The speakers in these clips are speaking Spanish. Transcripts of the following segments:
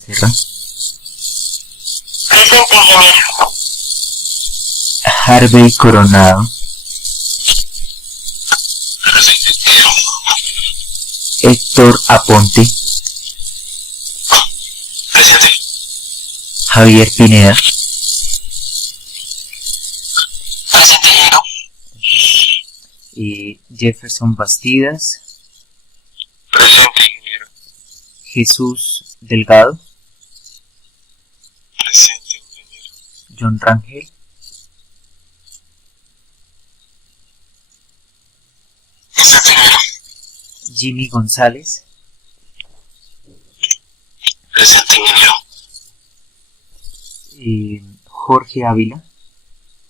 Cierra. Presente, ingeniero. Harvey Coronado. Héctor Aponte. Presente. Javier Pineda. Presente, ingeniero. Jefferson Bastidas. Presente, ingeniero. Jesús Delgado. Presente, ingeniero. John Rangel. Presente, ingeniero. Jimmy González. Presente, ingeniero. Jorge Ávila.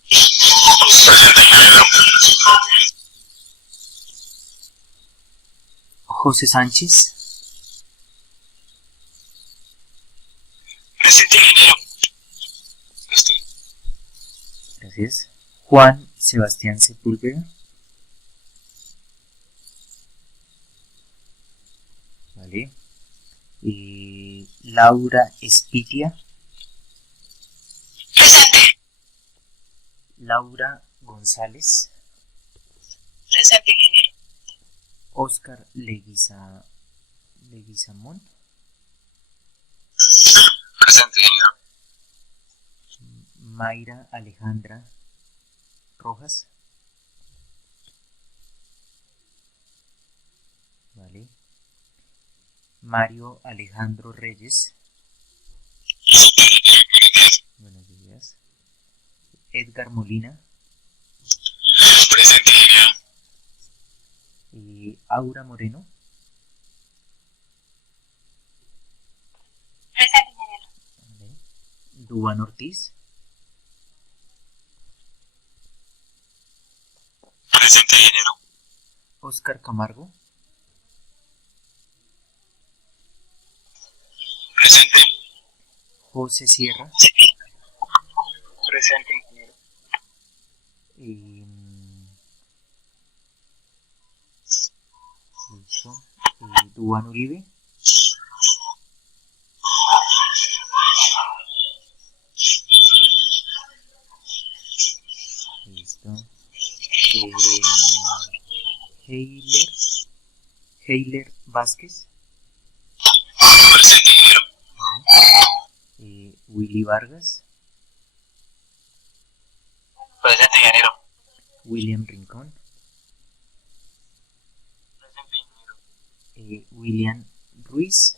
Presente, ingeniero. José Sánchez. Presente, ingeniero. Estoy. Gracias. Juan Sebastián Sepúlveda. Vale. Laura Espitia. Presente. Laura González. Presente, ingeniero. Oscar Leguizamón. Presente, ingeniero. Mayra Alejandra Rojas. Vale. Mario Alejandro Reyes. Buenos días. Edgar Molina. Presente, ingeniero. Aura Moreno. Presente, ingeniero. Vale. Duván Ortiz. Presente, ingeniero. Oscar Camargo. Presente. José Sierra. Presente, ingeniero. Listo. Duván Uribe. Listo. Heiler Vázquez. Presente, ingeniero. Willy Vargas. Presente, ingeniero. William Rincón. Presente, ingeniero. William Ruiz.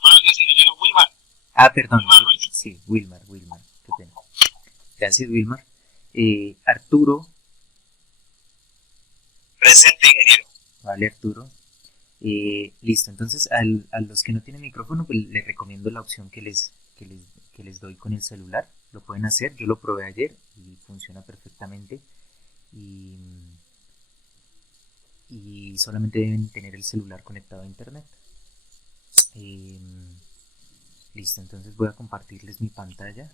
Buenos días, ingeniero. Wilmar. Perdón. Wilmar Ruiz. Sí, Wilmar. Qué pena. Gracias, Wilmar. Arturo. Presente, ingeniero. Vale, Arturo. Listo, entonces a los que no tienen micrófono, pues les recomiendo la opción que les doy con el celular. Lo pueden hacer, yo lo probé ayer y funciona perfectamente. Y solamente deben tener el celular conectado a internet. Listo, entonces voy a compartirles mi pantalla.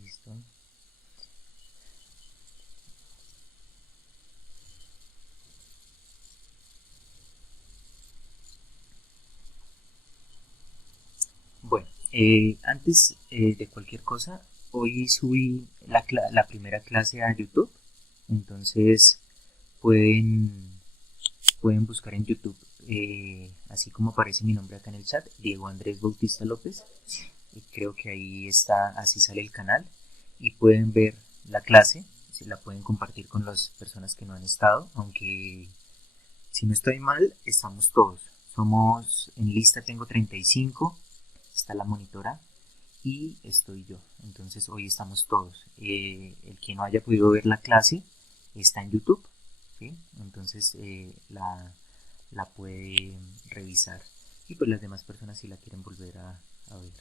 Listo. Bueno, antes de cualquier cosa, hoy subí la primera clase a YouTube, entonces pueden buscar en YouTube, así como aparece mi nombre acá en el chat, Diego Andrés Bautista López, y creo que ahí está, así sale el canal, y pueden ver la clase, la pueden compartir con las personas que no han estado, aunque si no estoy mal, estamos todos, somos, en lista tengo 35, está la monitora y estoy yo, entonces hoy estamos todos. El que no haya podido ver la clase está en YouTube, ¿sí? Entonces la puede revisar y pues las demás personas si la quieren volver a ver.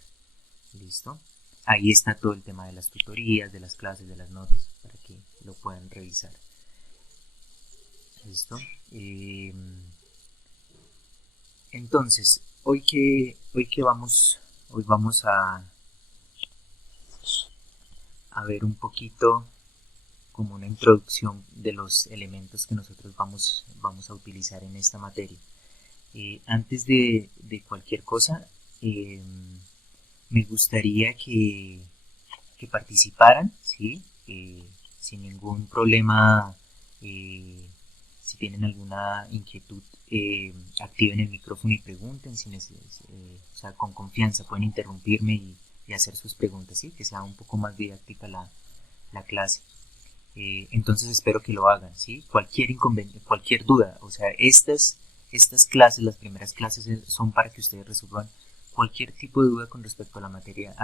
Listo, ahí está todo el tema de las tutorías, de las clases, de las notas para que lo puedan revisar. Listo. Entonces hoy vamos a ver un poquito como una introducción de los elementos que nosotros vamos a utilizar en esta materia. Antes de cualquier cosa, me gustaría que participaran, ¿sí? Sin ningún problema. Si tienen alguna inquietud, activen el micrófono y pregunten, o sea, con confianza pueden interrumpirme y hacer sus preguntas, ¿sí? Que sea un poco más didáctica la clase. Entonces espero que lo hagan, ¿sí? Cualquier inconveniente, cualquier duda, o sea, estas clases, las primeras clases son para que ustedes resuelvan cualquier tipo de duda con respecto a la materia,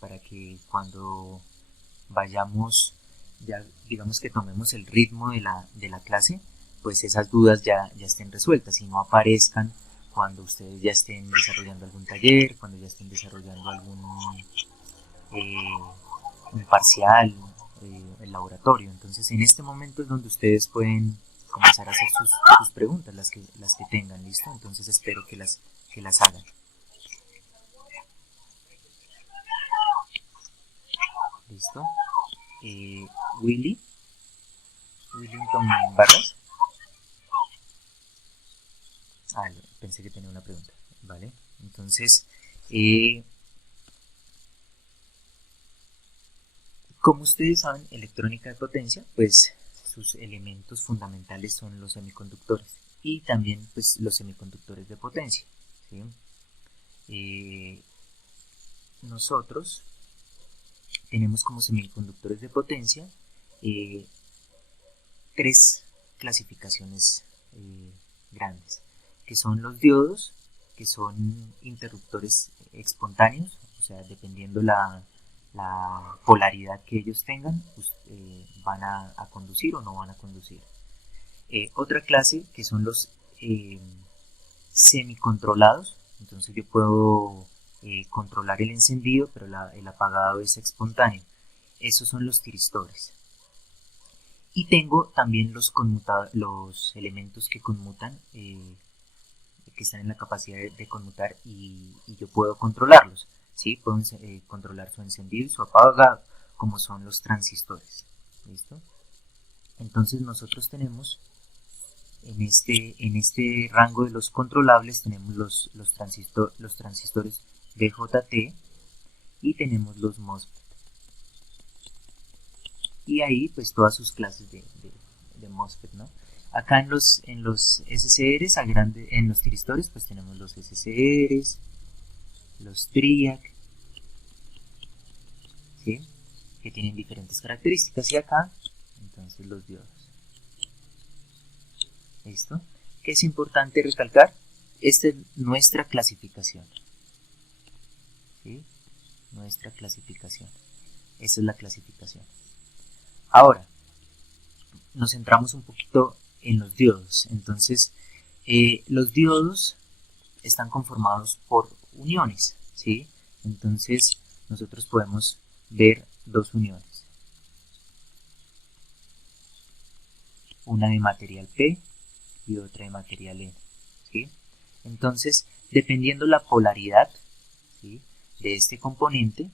para que cuando vayamos, ya digamos que tomemos el ritmo de la clase, pues esas dudas ya estén resueltas y no aparezcan cuando ustedes ya estén desarrollando algún taller, cuando ya estén desarrollando un parcial, el laboratorio. Entonces en este momento es donde ustedes pueden comenzar a hacer sus preguntas, las que tengan, ¿listo? Entonces espero que las hagan. ¿Listo? Willington Vargas. Pensé que tenía una pregunta, ¿vale? Entonces, como ustedes saben, electrónica de potencia, pues sus elementos fundamentales son los semiconductores y también pues los semiconductores de potencia, ¿sí? Nosotros tenemos como semiconductores de potencia tres clasificaciones grandes, que son los diodos, que son interruptores espontáneos, o sea, dependiendo la polaridad que ellos tengan, pues, van a conducir o no van a conducir. Otra clase que son los semicontrolados, entonces yo puedo controlar el encendido, pero el apagado es espontáneo. Esos son los tiristores. Y tengo también los elementos que conmutan, que están en la capacidad de conmutar y yo puedo controlarlos, ¿sí? Puedo controlar su encendido y su apagado, como son los transistores. ¿Listo? Entonces nosotros tenemos en este rango de los controlables, tenemos los transistores BJT y tenemos los MOSFET. Y ahí pues todas sus clases de MOSFET, ¿no? Acá en los SCRs, en los tiristores, pues tenemos los SCRs, los TRIAC, ¿sí? Que tienen diferentes características, y acá, entonces los diodos. ¿Listo? ¿Qué es importante recalcar? Esta es nuestra clasificación, ¿sí? Nuestra clasificación. Esa es la clasificación. Ahora, nos centramos un poquito en los diodos. Entonces, los diodos están conformados por uniones, ¿sí? Entonces, nosotros podemos ver dos uniones. Una de material P y otra de material N, ¿sí? Entonces, dependiendo la polaridad, ¿sí?, de este componente,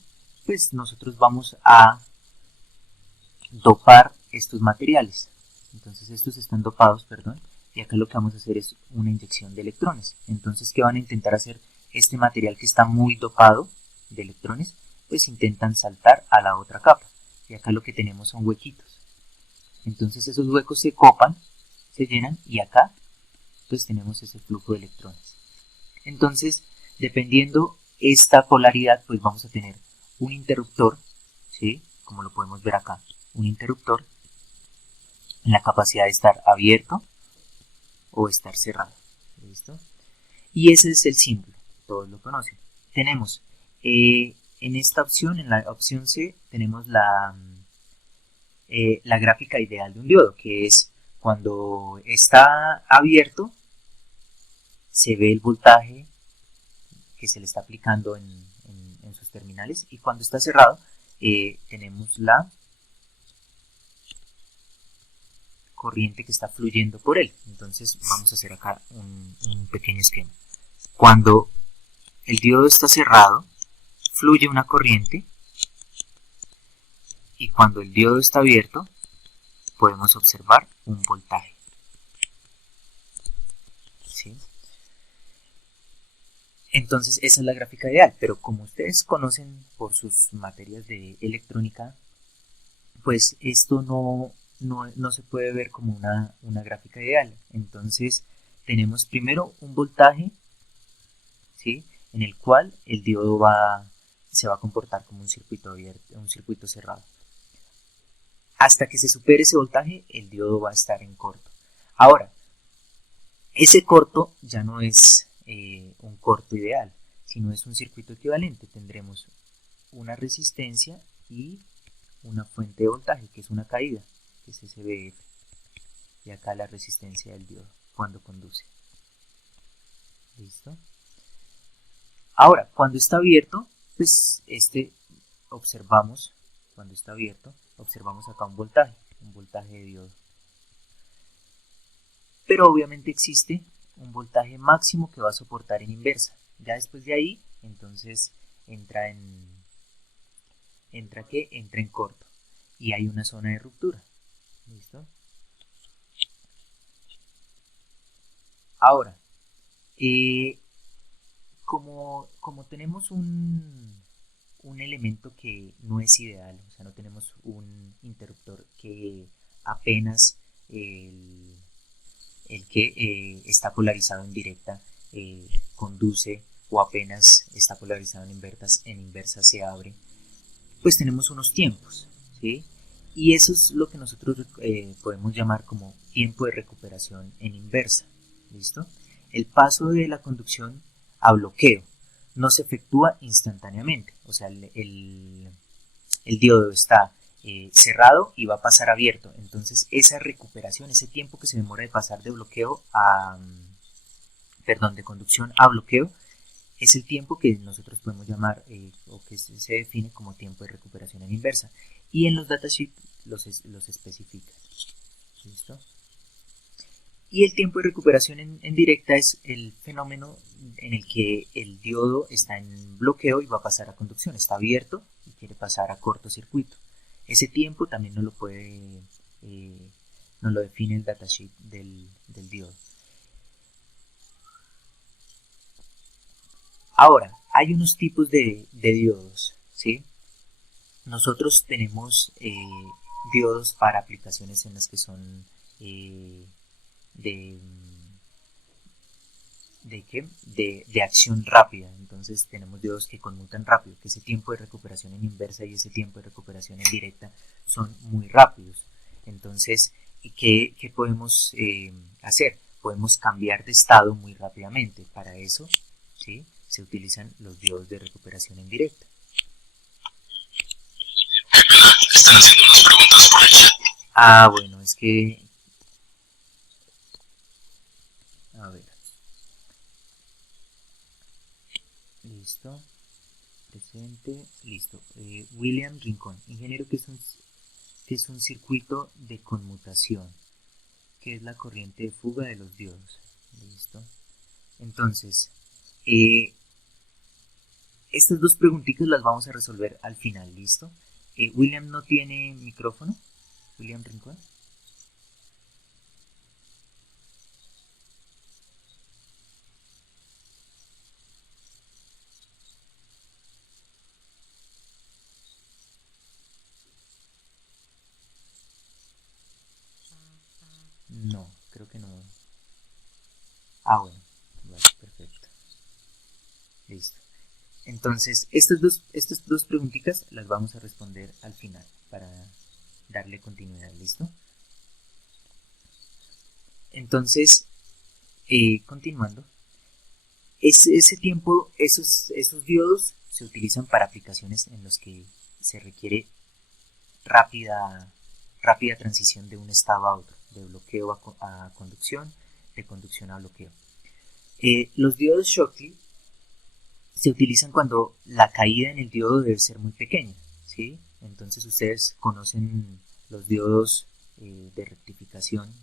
pues nosotros vamos a dopar estos materiales. Entonces estos están dopados, perdón, y acá lo que vamos a hacer es una inyección de electrones. Entonces, ¿qué van a intentar hacer? Este material que está muy dopado de electrones, pues intentan saltar a la otra capa, y acá lo que tenemos son huequitos. Entonces esos huecos se copan, se llenan, y acá pues tenemos ese flujo de electrones. Entonces, dependiendo esta polaridad, pues vamos a tener un interruptor, ¿sí?, como lo podemos ver acá, un interruptor en la capacidad de estar abierto o estar cerrado. ¿Listo? Y ese es el símbolo, todos lo conocen. Tenemos en esta opción, en la opción C, tenemos la gráfica ideal de un diodo, que es cuando está abierto, se ve el voltaje que se le está aplicando en sus terminales, y cuando está cerrado, tenemos la corriente que está fluyendo por él. Entonces vamos a hacer acá un pequeño esquema. Cuando el diodo está cerrado, fluye una corriente Y cuando el diodo está abierto, podemos observar un voltaje. ¿Sí? Entonces esa es la gráfica ideal, pero como ustedes conocen por sus materias de electrónica, pues esto no se puede ver como una gráfica ideal. Entonces tenemos primero un voltaje, ¿sí?, en el cual el diodo se va a comportar como un circuito abierto, un circuito cerrado. Hasta que se supere ese voltaje, el diodo va a estar en corto. Ahora, ese corto ya no es un corto ideal, sino es un circuito equivalente. Tendremos una resistencia y una fuente de voltaje, que es una caída, que es SBF. Y acá la resistencia del diodo cuando conduce. ¿Listo? Ahora, cuando está abierto, pues cuando está abierto, observamos acá un voltaje de diodo. Pero obviamente existe un voltaje máximo que va a soportar en inversa. Ya después de ahí, entonces entra en corto y hay una zona de ruptura. ¿Listo? Ahora, como tenemos un elemento que no es ideal, o sea, no tenemos un interruptor que apenas el que está polarizado en directa conduce, o apenas está polarizado en inversa se abre, pues tenemos unos tiempos, ¿sí? Y eso es lo que nosotros podemos llamar como tiempo de recuperación en inversa. ¿Listo? El paso de la conducción a bloqueo no se efectúa instantáneamente, o sea, el diodo está cerrado y va a pasar abierto. Entonces esa recuperación, ese tiempo que se demora de pasar de bloqueo a, de conducción a bloqueo, es el tiempo que nosotros podemos llamar o que se define como tiempo de recuperación en inversa. Y en los datasheets los especifica. ¿Listo? Y el tiempo de recuperación en directa es el fenómeno en el que el diodo está en bloqueo y va a pasar a conducción. Está abierto y quiere pasar a cortocircuito. Ese tiempo también no lo define el datasheet del diodo. Ahora, hay unos tipos de diodos, ¿sí? Nosotros tenemos diodos para aplicaciones en las que son de acción rápida. Entonces tenemos diodos que conmutan rápido, que ese tiempo de recuperación en inversa y ese tiempo de recuperación en directa son muy rápidos. Entonces, ¿qué podemos hacer? Podemos cambiar de estado muy rápidamente. Para eso, ¿sí?, se utilizan los diodos de recuperación en directa. Están haciendo unas preguntas por el chat. Ah, bueno, es que... A ver. Listo. Presente. Listo. William Rincón, ingeniero, que es un circuito de conmutación, que es la corriente de fuga de los diodos. Listo. Entonces, estas dos preguntitas las vamos a resolver al final. ¿Listo? William no tiene micrófono. William Rincón. No, creo que no. Ah, bueno. Vale, perfecto. Listo. Entonces, estas dos preguntitas las vamos a responder al final para darle continuidad. ¿Listo? Entonces, continuando, ese tiempo, esos diodos se utilizan para aplicaciones en las que se requiere rápida transición de un estado a otro, de bloqueo a conducción, de conducción a bloqueo. Los diodos Schottky se utilizan cuando la caída en el diodo debe ser muy pequeña, ¿sí? Entonces ustedes conocen los diodos de rectificación,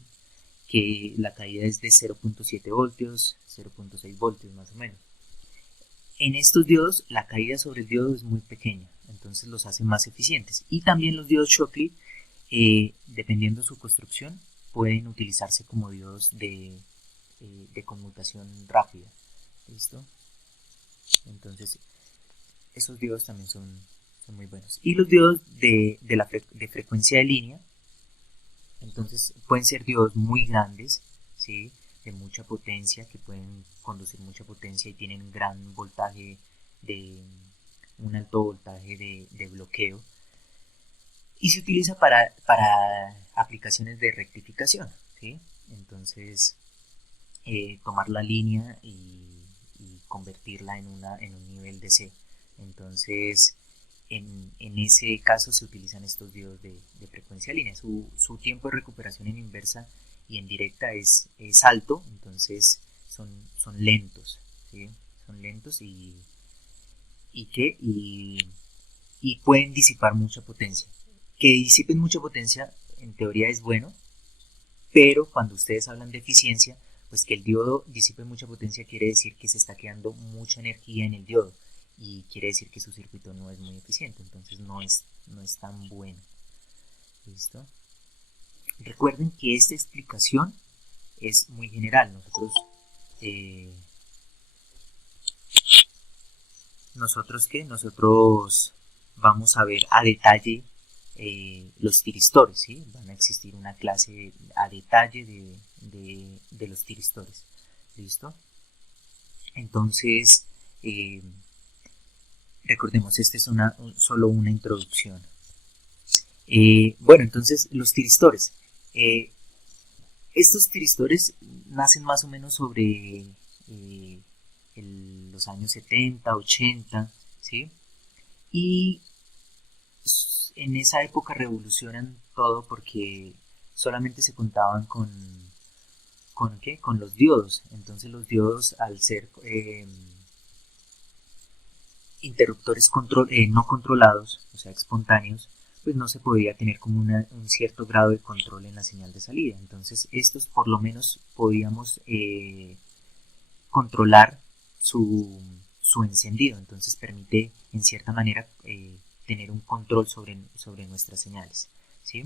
que la caída es de 0.7 voltios, 0.6 voltios más o menos. En estos diodos la caída sobre el diodo es muy pequeña, entonces los hace más eficientes. Y también los diodos Shockley, dependiendo de su construcción, pueden utilizarse como diodos de conmutación rápida. ¿Listo? Entonces esos diodos también son muy buenos. Y los diodos de frecuencia de línea, entonces pueden ser diodos muy grandes, ¿sí? De mucha potencia, que pueden conducir mucha potencia y tienen un gran voltaje, un alto voltaje de bloqueo. Y se utiliza para aplicaciones de rectificación, ¿sí? Entonces, tomar la línea y convertirla en un nivel de C. Entonces, en ese caso se utilizan estos diodos de frecuencia línea. Su tiempo de recuperación en inversa y en directa es alto, entonces son lentos, ¿sí? Son lentos y pueden disipar mucha potencia. Que disipen mucha potencia en teoría es bueno, pero cuando ustedes hablan de eficiencia, pues que el diodo disipe mucha potencia quiere decir que se está quedando mucha energía en el diodo y quiere decir que su circuito no es muy eficiente, entonces no es tan bueno. ¿Listo? Recuerden que esta explicación es muy general. Nosotros vamos a ver a detalle los tiristores, ¿sí? Van a existir una clase a detalle de los tiristores. ¿Listo? Entonces, recordemos, esta es solo una introducción. Bueno, entonces los tiristores. Estos tiristores nacen más o menos sobre los años 70, 80, ¿sí? Y en esa época revolucionan todo porque solamente se contaban con los diodos. Entonces los diodos, al ser interruptores no controlados, o sea, espontáneos, pues no se podía tener como un cierto grado de control en la señal de salida. Entonces estos por lo menos podíamos controlar su encendido. Entonces permite en cierta manera tener un control sobre nuestras señales, ¿sí?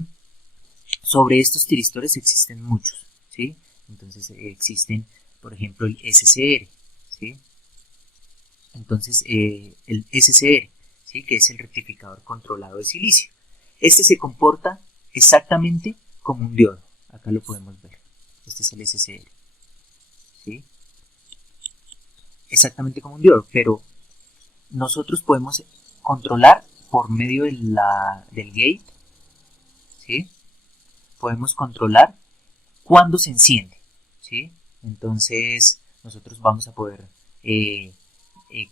Sobre estos tiristores existen muchos, ¿sí? Entonces existen, por ejemplo, el SCR, ¿sí? Entonces el SCR, ¿sí? Que es el rectificador controlado de silicio. Este se comporta exactamente como un diodo. Acá lo podemos ver. Este es el SCR, ¿sí? Exactamente como un diodo, pero nosotros podemos controlar por medio del gate, ¿sí? Podemos controlar cuándo se enciende, ¿sí? Entonces nosotros vamos a poder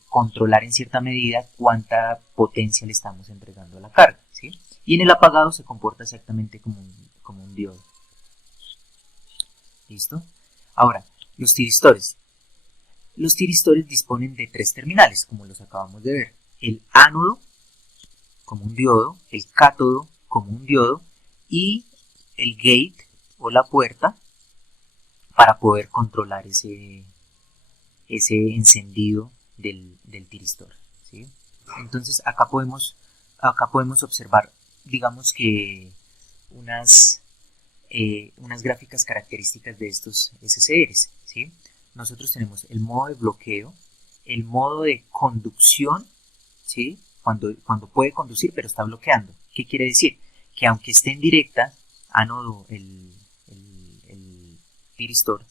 controlar en cierta medida cuánta potencia le estamos entregando a la carga, ¿sí? Y en el apagado se comporta exactamente como un diodo. ¿Listo? Ahora, los tiristores. Los tiristores disponen de 3 terminales, como los acabamos de ver. El ánodo como un diodo, el cátodo como un diodo y el gate o la puerta para poder controlar ese encendido del tiristor, ¿sí? Entonces acá podemos observar, digamos que unas gráficas características de estos SCRs, ¿sí? Nosotros tenemos el modo de bloqueo, el modo de conducción, ¿sí? Cuando puede conducir pero está bloqueando. ¿Qué quiere decir? Que aunque esté en directa, ánodo el tiristor,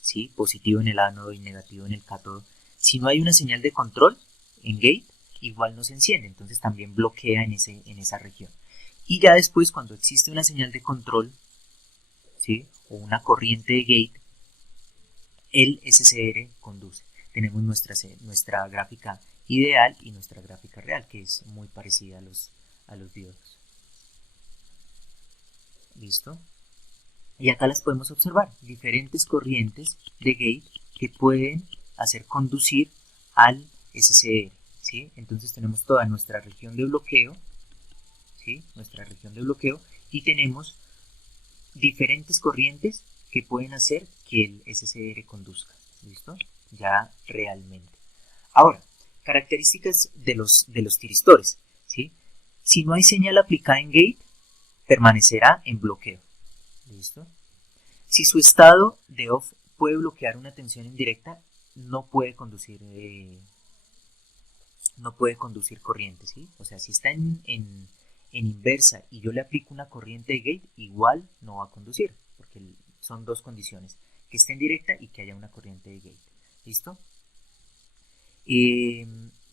¿sí? Positivo en el ánodo y negativo en el cátodo, si no hay una señal de control en gate, igual no se enciende, entonces también bloquea en esa región. Y ya después, cuando existe una señal de control, ¿sí? O una corriente de gate, el SCR conduce. Tenemos nuestra gráfica ideal y nuestra gráfica real, que es muy parecida a los diodos. ¿Listo? Y acá las podemos observar, diferentes corrientes de gate que pueden hacer conducir al SCR, ¿sí? Entonces tenemos toda nuestra región de bloqueo, ¿sí? Nuestra región de bloqueo, y tenemos diferentes corrientes que pueden hacer que el SCR conduzca. ¿Listo? Ya realmente. Ahora, características de los tiristores, ¿sí? Si no hay señal aplicada en gate, permanecerá en bloqueo. ¿Listo? Si su estado de off puede bloquear una tensión indirecta, no puede conducir corriente, ¿sí? O sea, si está en inversa y yo le aplico una corriente de gate, igual no va a conducir, porque son dos condiciones, que esté en directa y que haya una corriente de gate. ¿Listo?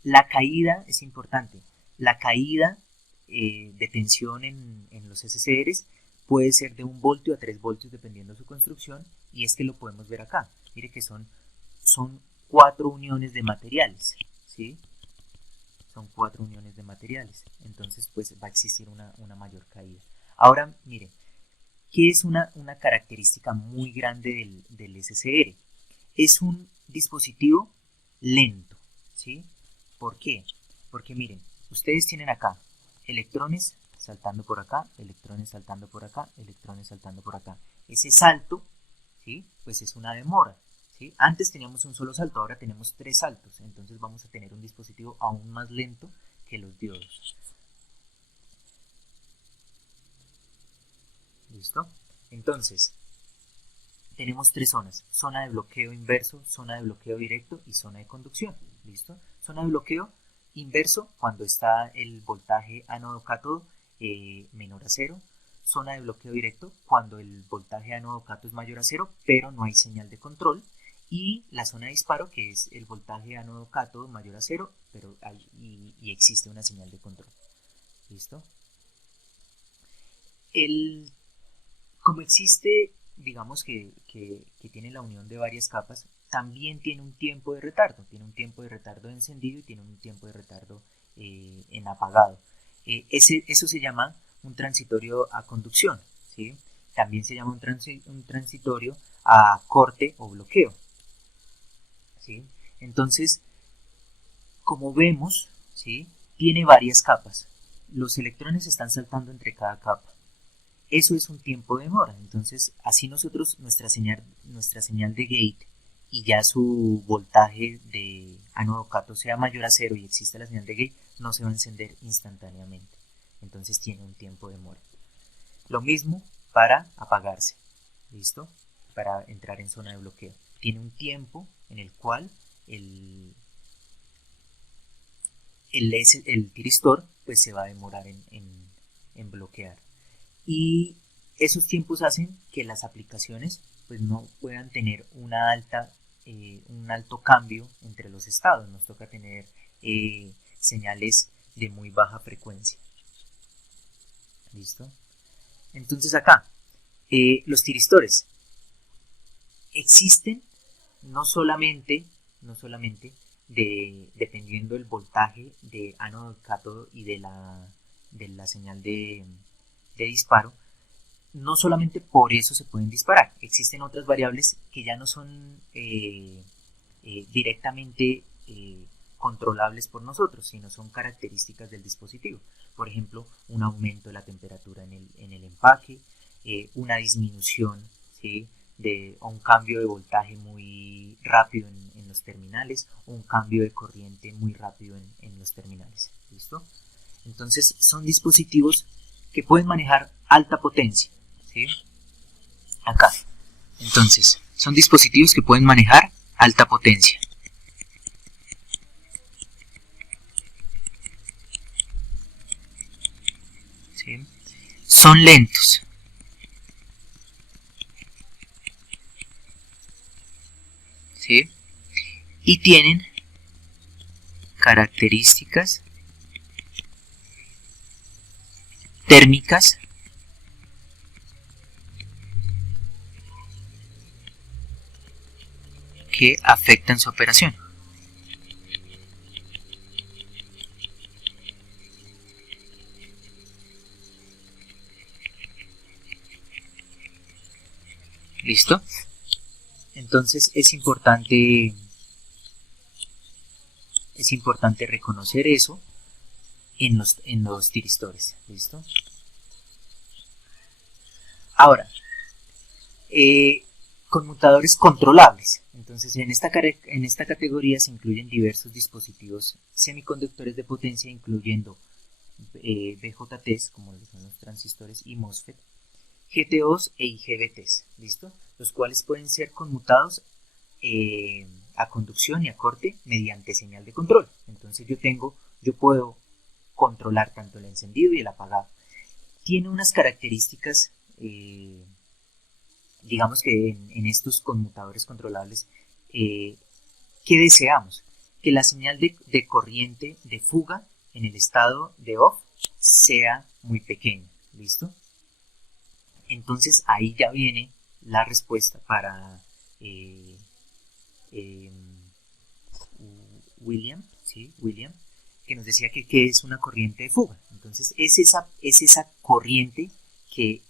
La caída es importante. La caída de tensión en los SCRs puede ser de 1 voltio a 3 voltios dependiendo de su construcción, y es que lo podemos ver acá. Mire que son 4 uniones de materiales, ¿sí? Son 4 uniones de materiales, entonces pues va a existir una mayor caída. Ahora, mire, ¿qué es una característica muy grande del SCR? Es un dispositivo lento, ¿sí? ¿Por qué? Porque miren, ustedes tienen acá electrones saltando por acá, electrones saltando por acá, electrones saltando por acá. Ese salto, ¿sí? Pues es una demora, ¿sí? Antes teníamos un solo salto, ahora tenemos 3 saltos, entonces vamos a tener un dispositivo aún más lento que los diodos. ¿Listo? Entonces, tenemos 3 zonas: zona de bloqueo inverso, zona de bloqueo directo y zona de conducción. ¿Listo? Zona de bloqueo inverso cuando está el voltaje ánodo-cátodo menor a 0. Zona de bloqueo directo cuando el voltaje ánodo-cátodo es mayor a 0, pero no hay señal de control. Y la zona de disparo, que es el voltaje ánodo-cátodo mayor a 0, pero y existe una señal de control. ¿Listo? Como existe, digamos que tiene la unión de varias capas, también tiene un tiempo de retardo. Tiene un tiempo de retardo en encendido y tiene un tiempo de retardo en apagado. Eso se llama un transitorio a conducción, ¿sí? También se llama un transitorio a corte o bloqueo, ¿sí? Entonces, como vemos, ¿sí? Tiene varias capas. Los electrones están saltando entre cada capa. Eso es un tiempo de demora. Entonces, así nosotros, nuestra señal de gate y ya su voltaje de ánodo-cátodo sea mayor a 0 y existe la señal de gate, no se va a encender instantáneamente. Entonces tiene un tiempo de demora. Lo mismo para apagarse. ¿Listo? Para entrar en zona de bloqueo. Tiene un tiempo en el cual el tiristor pues se va a demorar en bloquear. Y esos tiempos hacen que las aplicaciones pues no puedan tener un alto cambio entre los estados. Nos toca tener señales de muy baja frecuencia. ¿Listo? Entonces acá, los tiristores existen no solamente dependiendo del voltaje de ánodo-cátodo y de la señal de disparo, no solamente por eso se pueden disparar. Existen otras variables que ya no son directamente controlables por nosotros, sino son características del dispositivo. Por ejemplo, un aumento de la temperatura en el empaque, una disminución, ¿sí? O un cambio de voltaje muy rápido en los terminales, o un cambio de corriente muy rápido en los terminales. ¿Listo? Entonces son dispositivos que pueden manejar alta potencia, ¿sí? Acá. Entonces, son dispositivos que pueden manejar alta potencia. ¿Sí? Son lentos. ¿Sí? Y tienen características térmicas que afectan su operación. ¿Listo? Entonces es importante reconocer eso en los tiristores. ¿Listo? Ahora, Conmutadores controlables. Entonces, en esta categoría se incluyen diversos dispositivos semiconductores de potencia, incluyendo BJTs, como son los transistores, y MOSFET, GTOs e IGBTs, ¿listo? Los cuales pueden ser conmutados a conducción y a corte mediante señal de control. Entonces yo puedo controlar tanto el encendido y el apagado. Tiene unas características, digamos que en estos conmutadores controlables, ¿qué deseamos? Que la señal de corriente de fuga en el estado de off sea muy pequeña, ¿listo? Entonces ahí ya viene la respuesta para William, ¿sí? William, que nos decía que es una corriente de fuga. Entonces es esa corriente que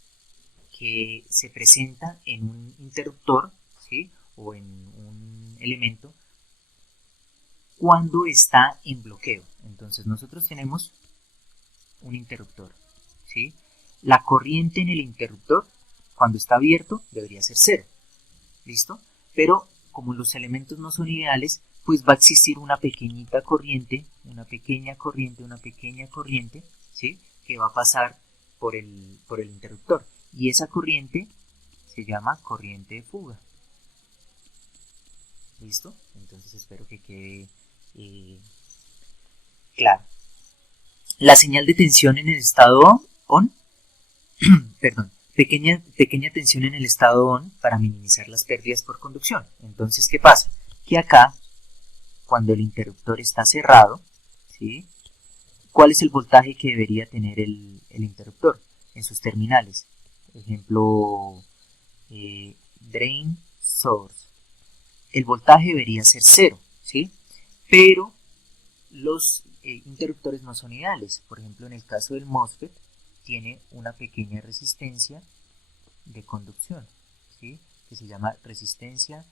se presenta en un interruptor, ¿sí? O en un elemento cuando está en bloqueo. Entonces nosotros tenemos un interruptor, ¿sí? La corriente en el interruptor cuando está abierto debería ser cero, ¿listo? Pero como los elementos no son ideales, pues va a existir una pequeñita corriente, una pequeña corriente, ¿sí? Que va a pasar por el interruptor. Y esa corriente se llama corriente de fuga. ¿Listo? Entonces espero que quede claro. La señal de tensión en el estado on, perdón, pequeña tensión en el estado on para minimizar las pérdidas por conducción. Entonces, ¿qué pasa? Que acá, cuando el interruptor está cerrado, ¿sí? ¿Cuál es el voltaje que debería tener el interruptor en sus terminales? Por ejemplo, drain source. El voltaje debería ser cero, ¿sí? Pero los interruptores no son ideales. Por ejemplo, en el caso del MOSFET, tiene una pequeña resistencia de conducción, ¿sí? Que se llama resistencia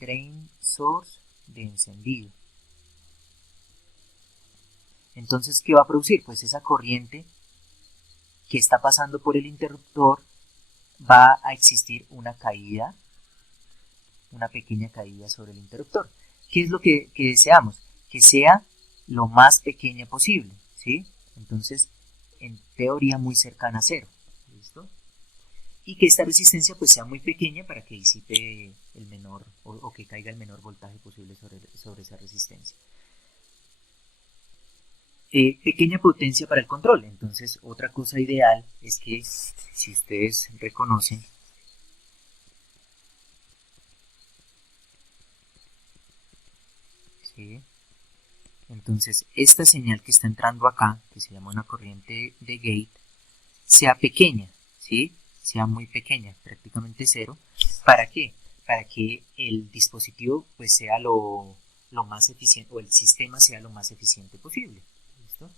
drain source de encendido. Entonces, ¿qué va a producir? Pues esa corriente que está pasando por el interruptor va a existir una caída, una pequeña caída sobre el interruptor. ¿Qué es lo que deseamos? Que sea lo más pequeña posible, ¿sí? Entonces, en teoría muy cercana a cero, ¿listo? Y que esta resistencia pues sea muy pequeña para que disipe el menor o que caiga el menor voltaje posible sobre esa resistencia. Pequeña potencia para el control. Entonces, otra cosa ideal es que, si ustedes reconocen, ¿sí? Entonces, esta señal que está entrando acá, que se llama una corriente de gate, sea pequeña, ¿sí? Sea muy pequeña, prácticamente cero. ¿Para qué? Para que el dispositivo pues sea lo más eficiente, o el sistema sea lo más eficiente posible. ¿Listo?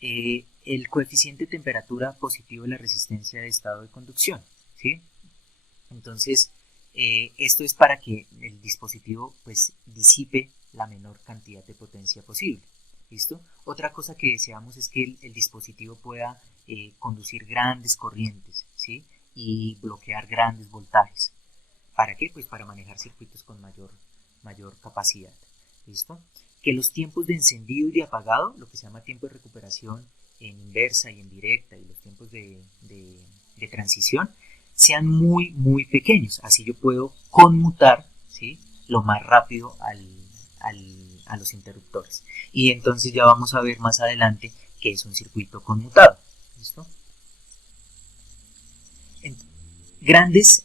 El coeficiente de temperatura positivo de la resistencia de estado de conducción, ¿sí? Entonces, esto es para que el dispositivo pues disipe la menor cantidad de potencia posible. ¿Listo? Otra cosa que deseamos es que el dispositivo pueda conducir grandes corrientes, ¿sí? Y bloquear grandes voltajes. ¿Para qué? Pues para manejar circuitos con mayor capacidad. ¿Listo? Que los tiempos de encendido y de apagado, lo que se llama tiempo de recuperación en inversa y en directa, y los tiempos de transición, sean muy pequeños. Así yo puedo conmutar, ¿sí? Lo más rápido a los interruptores. Y entonces ya vamos a ver más adelante que es un circuito conmutado. ¿Listo? Grandes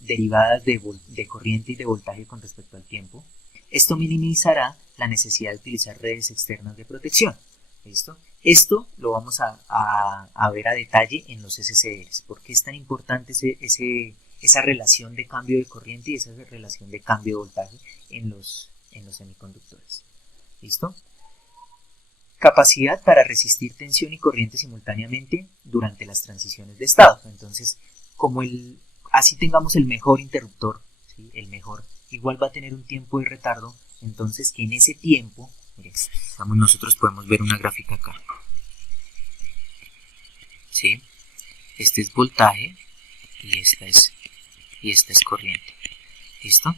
derivadas de corriente y de voltaje con respecto al tiempo. Esto minimizará la necesidad de utilizar redes externas de protección. ¿Listo? Esto lo vamos a ver a detalle en los SCRs. ¿Por qué es tan importante esa relación de cambio de corriente y esa relación de cambio de voltaje en los semiconductores? ¿Listo? Capacidad para resistir tensión y corriente simultáneamente durante las transiciones de estado. Entonces, así tengamos el mejor interruptor, ¿sí? El mejor, igual va a tener un tiempo de retardo. Entonces, que en ese tiempo, miren, nosotros podemos ver una gráfica acá, ¿sí? Este es voltaje y esta es corriente. ¿Listo?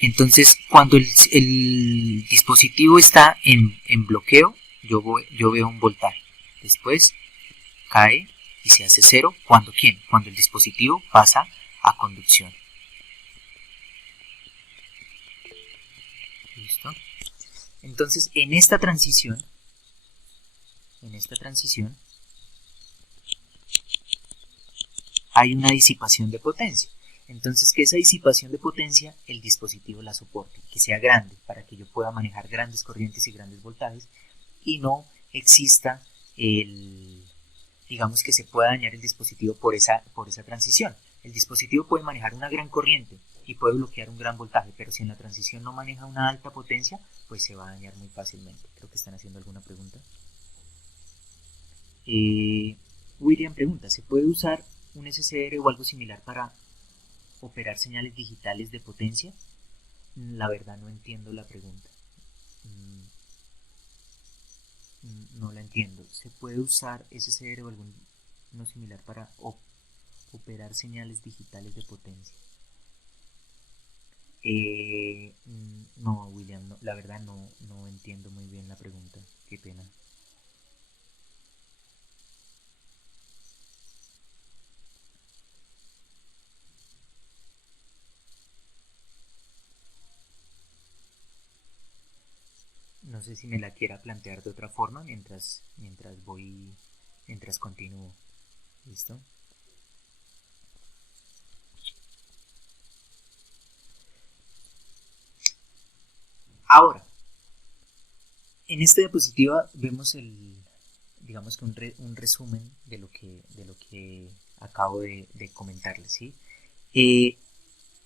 Entonces, cuando el dispositivo está en bloqueo, yo veo un voltaje. Después cae y se hace cero. ¿Cuándo quién? Cuando el dispositivo pasa a conducción. ¿Listo? Entonces, en esta transición, hay una disipación de potencia. Entonces, que esa disipación de potencia el dispositivo la soporte, que sea grande, para que yo pueda manejar grandes corrientes y grandes voltajes y no exista digamos que se pueda dañar el dispositivo por esa transición. El dispositivo puede manejar una gran corriente y puede bloquear un gran voltaje, pero si en la transición no maneja una alta potencia, pues se va a dañar muy fácilmente. Creo que están haciendo alguna pregunta. William pregunta, ¿se puede usar un SCR o algo similar para operar señales digitales de potencia? La verdad no entiendo la pregunta. No la entiendo. ¿Se puede usar SCR o algo similar para operar señales digitales de potencia? No, William, no, la verdad no entiendo muy bien la pregunta. Qué pena. No sé si me la quiera plantear de otra forma mientras continúo. ¿Listo? Ahora, en esta diapositiva vemos digamos que un resumen de lo que acabo de comentarles, ¿sí?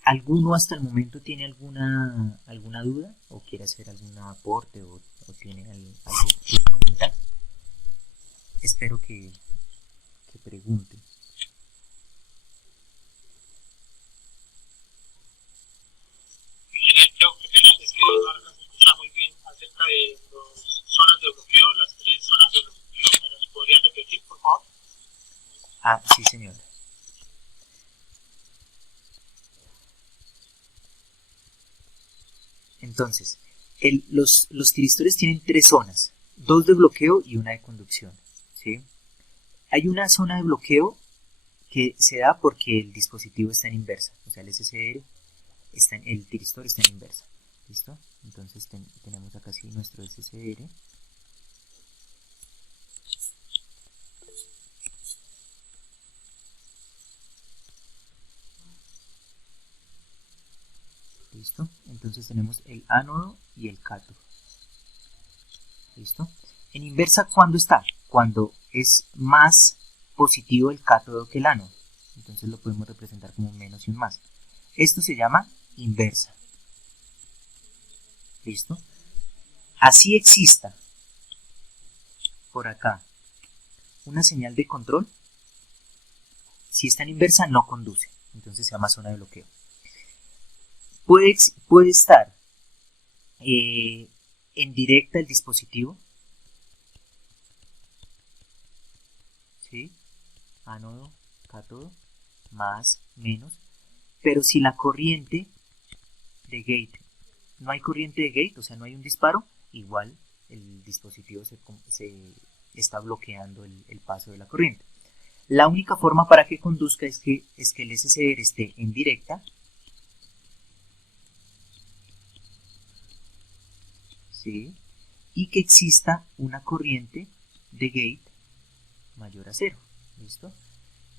¿Alguno hasta el momento tiene alguna duda o quiere hacer algún aporte o tiene algo que comentar? Espero que pregunte. Ingeniero, qué pena, es que no alcanzo a escuchar muy bien acerca de las zonas de bloqueo, las 3 zonas de bloqueo, ¿me las podría repetir, por favor? Sí, señor. Entonces, los tiristores tienen 3 zonas, 2 de bloqueo y una de conducción, ¿sí? Hay una zona de bloqueo que se da porque el dispositivo está en inversa, o sea, el SCR el tiristor está en inversa. ¿Listo? Entonces tenemos acá sí nuestro SCR. ¿Listo? Entonces tenemos el ánodo y el cátodo. ¿Listo? En inversa, ¿cuándo está? Cuando es más positivo el cátodo que el ánodo. Entonces lo podemos representar como un menos y un más. Esto se llama inversa. ¿Listo? Así exista por acá una señal de control, si está en inversa no conduce, entonces se llama zona de bloqueo. Puede estar en directa el dispositivo, ¿sí? Ánodo, cátodo, más, menos, pero si la corriente de gate, no hay corriente de gate, o sea, no hay un disparo, igual el dispositivo se está bloqueando el paso de la corriente. La única forma para que conduzca es que el SCR esté en directa, ¿sí? Y que exista una corriente de gate mayor a 0. ¿Listo?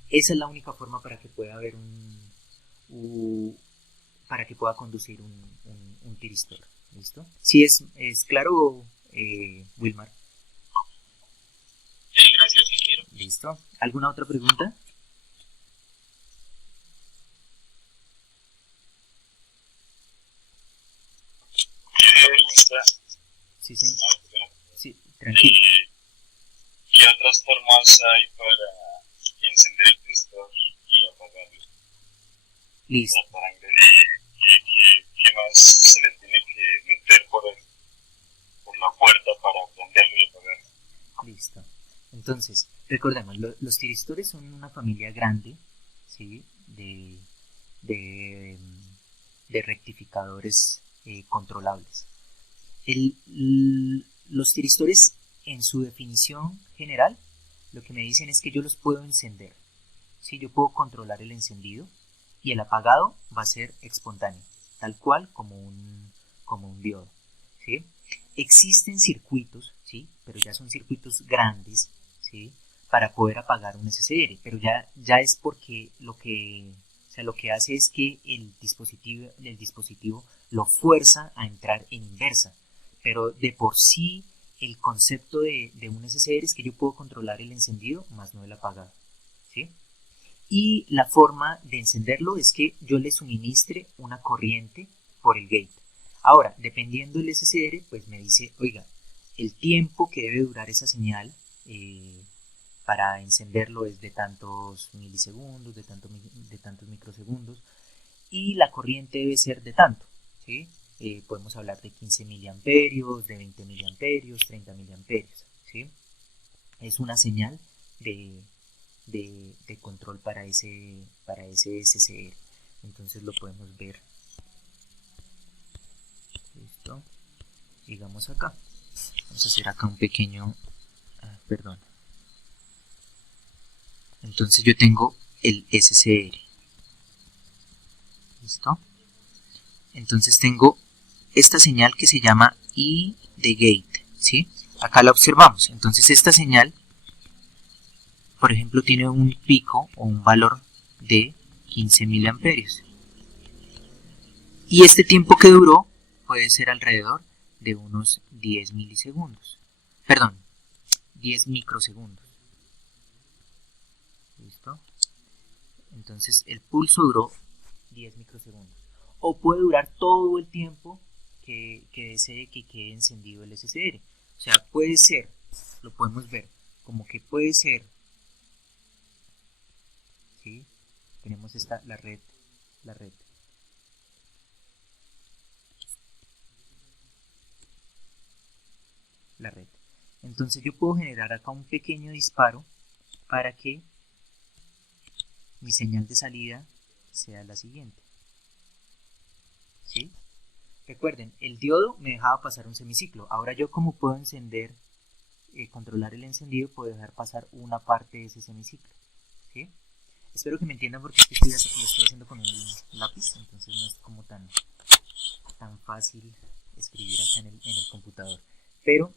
Esa es la única forma para que pueda haber para que pueda conducir un tiristor. ¿Listo? ¿Sí es claro, Wilmar? Sí, gracias, ingeniero. ¿Listo? ¿Alguna otra pregunta? Sí, sí. Sí, tranquilo. ¿Qué otras formas hay para encender el tiristor y apagarlo? Listo. ¿Qué más se le tiene que meter por la puerta para prenderlo y apagarlo? Listo. Entonces, recordemos, los tiristores son una familia grande ¿sí? De, de rectificadores controlables. Los tiristores, en su definición general, lo que me dicen es que yo los puedo encender, ¿sí? Yo puedo controlar el encendido y el apagado va a ser espontáneo, tal cual como un diodo, ¿sí? Existen circuitos, ¿sí? Pero ya son circuitos grandes, ¿sí? Para poder apagar un SSR, pero ya es porque lo que hace es que el dispositivo lo fuerza a entrar en inversa, pero de por sí el concepto de un SSR es que yo puedo controlar el encendido más no el apagado, ¿sí? Y la forma de encenderlo es que yo le suministre una corriente por el gate. Ahora, dependiendo del SSR, pues me dice, oiga, el tiempo que debe durar esa señal para encenderlo es de tantos milisegundos, de tantos microsegundos, y la corriente debe ser de tanto, ¿sí? Podemos hablar de 15 miliamperios, de 20 miliamperios, 30 miliamperios, ¿sí? Es una señal de control para ese SSR. Entonces lo podemos ver. Listo. Digamos acá. Vamos a hacer acá un pequeño... perdón. Entonces yo tengo el SSR. ¿Listo? Entonces tengo esta señal que se llama I de gate, ¿sí? Acá la observamos. Entonces esta señal, por ejemplo, tiene un pico o un valor de 15 miliamperios. Y este tiempo que duró puede ser alrededor de unos 10 milisegundos. Perdón, 10 microsegundos. ¿Listo? Entonces el pulso duró 10 microsegundos. O puede durar todo el tiempo que desee que quede encendido el SSR. O sea, puede ser, lo podemos ver, como que puede ser, ¿sí? Tenemos la red. Entonces yo puedo generar acá un pequeño disparo para que mi señal de salida sea la siguiente, ¿sí? Recuerden, el diodo me dejaba pasar un semiciclo. Ahora yo, como puedo encender, controlar el encendido, puedo dejar pasar una parte de ese semiciclo, ¿sí? Espero que me entiendan porque lo estoy haciendo con un lápiz, entonces no es como tan fácil escribir acá en el computador. Pero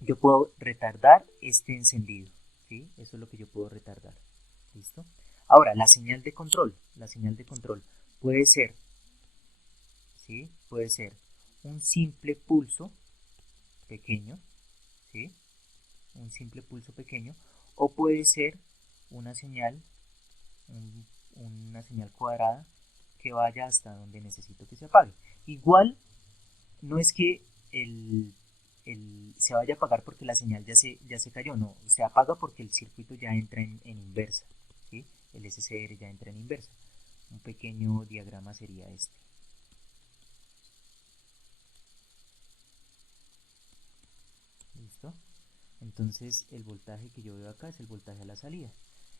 yo puedo retardar este encendido, ¿sí? Eso es lo que yo puedo retardar. ¿Listo? Ahora, la señal de control puede ser, ¿sí? Puede ser un simple pulso pequeño, ¿sí? Un simple pulso pequeño, o puede ser una señal, una señal cuadrada que vaya hasta donde necesito que se apague. Igual, no es que se vaya a apagar porque la señal ya se cayó, no, se apaga porque el circuito ya entra en inversa, ¿sí? El SSR ya entra en inversa. Un pequeño diagrama sería este. ¿Listo? Entonces el voltaje que yo veo acá es el voltaje a la salida,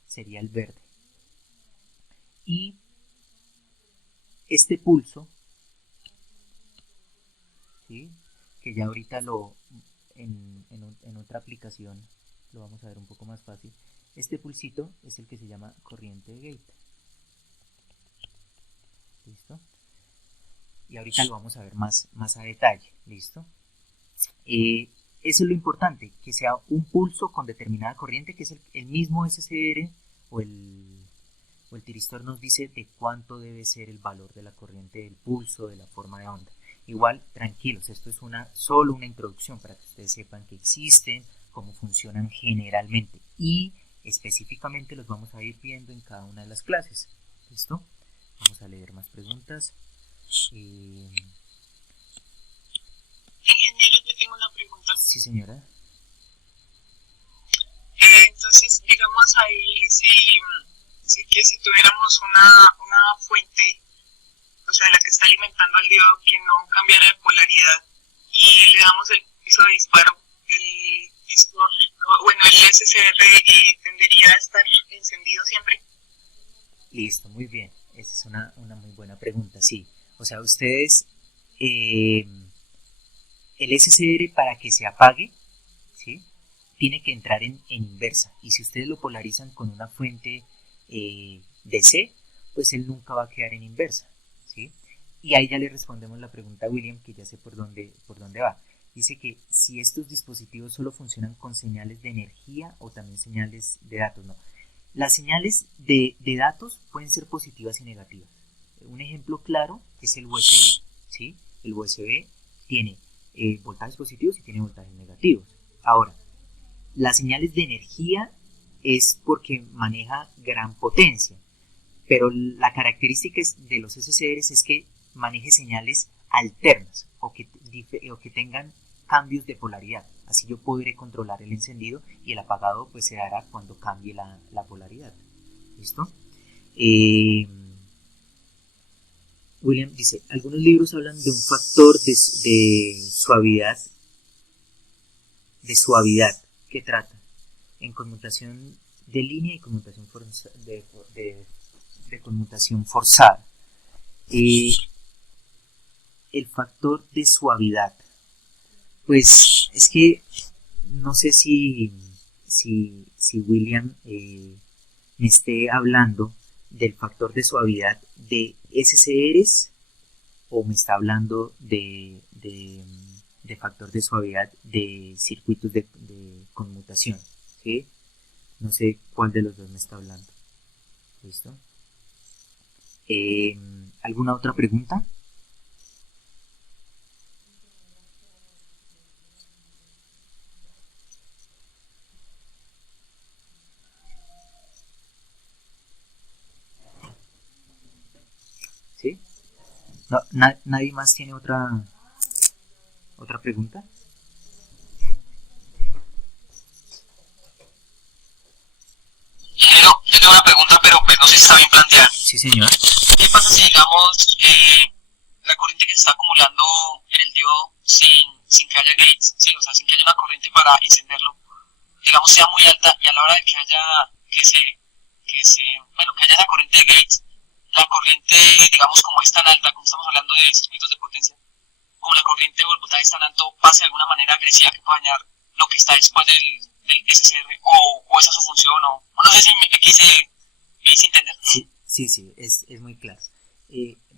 sería el verde. Y este pulso, ¿sí? Que ya ahorita en otra aplicación lo vamos a ver un poco más fácil. Este pulsito es el que se llama corriente de gate. ¿Listo? Y ahorita lo vamos a ver más a detalle. ¿Listo? Eso es lo importante, que sea un pulso con determinada corriente, que es el mismo SSR o el tiristor nos dice de cuánto debe ser el valor de la corriente del pulso, de la forma de onda. Igual, tranquilos, esto es solo una introducción para que ustedes sepan que existen, cómo funcionan generalmente, y específicamente los vamos a ir viendo en cada una de las clases. ¿Listo? Vamos a leer más preguntas. Ingeniero, yo tengo una pregunta. Sí, señora. Entonces, digamos ahí, si tuviéramos una fuente, o sea, la que está alimentando el diodo, que no cambiara de polaridad, y le damos el piso de disparo, el distor, bueno, el SSR tendería a estar encendido siempre. Listo, muy bien. Esa es una muy buena pregunta, sí. O sea, ustedes, eh, el SSR para que se apague, ¿sí? Tiene que entrar en inversa. Y si ustedes lo polarizan con una fuente DC, pues él nunca va a quedar en inversa, ¿sí? Y ahí ya le respondemos la pregunta a William, que ya sé por dónde va. Dice que si estos dispositivos solo funcionan con señales de energía o también señales de datos, no. Las señales de datos pueden ser positivas y negativas. Un ejemplo claro es el USB, ¿sí? El USB tiene voltajes positivos y tiene voltajes negativos. Ahora, las señales de energía es porque maneja gran potencia, pero la característica de los SSRs es que maneje señales alternas o que tengan cambios de polaridad. Así yo podré controlar el encendido y el apagado pues se dará cuando cambie la polaridad. ¿Listo? William dice, algunos libros hablan de un factor de suavidad que trata en conmutación de línea y conmutación de conmutación forzada. El factor de suavidad, pues es que no sé si William me esté hablando del factor de suavidad de SCRs o me está hablando de factor de suavidad de circuitos de conmutación, ¿sí? No sé cuál de los dos me está hablando. ¿Listo? ¿Alguna otra pregunta? ¿Sí? No, ¿nadie más tiene otra pregunta? Yo tengo una pregunta, pero pues no sé si está bien planteada. Sí, señor. ¿Qué pasa si, digamos, la corriente que se está acumulando en el diodo sin que haya gates, ¿sí? O sea, sin que haya una corriente para encenderlo, digamos, sea muy alta y a la hora de que haya esa corriente de gates, la corriente, digamos, como es tan alta, como estamos hablando de circuitos de potencia, como la corriente o el voltaje es tan alto, pase de alguna manera agresiva que pueda dañar lo que está después del SSR, o esa es su función, o no sé si me quise entender. Sí, es muy claro.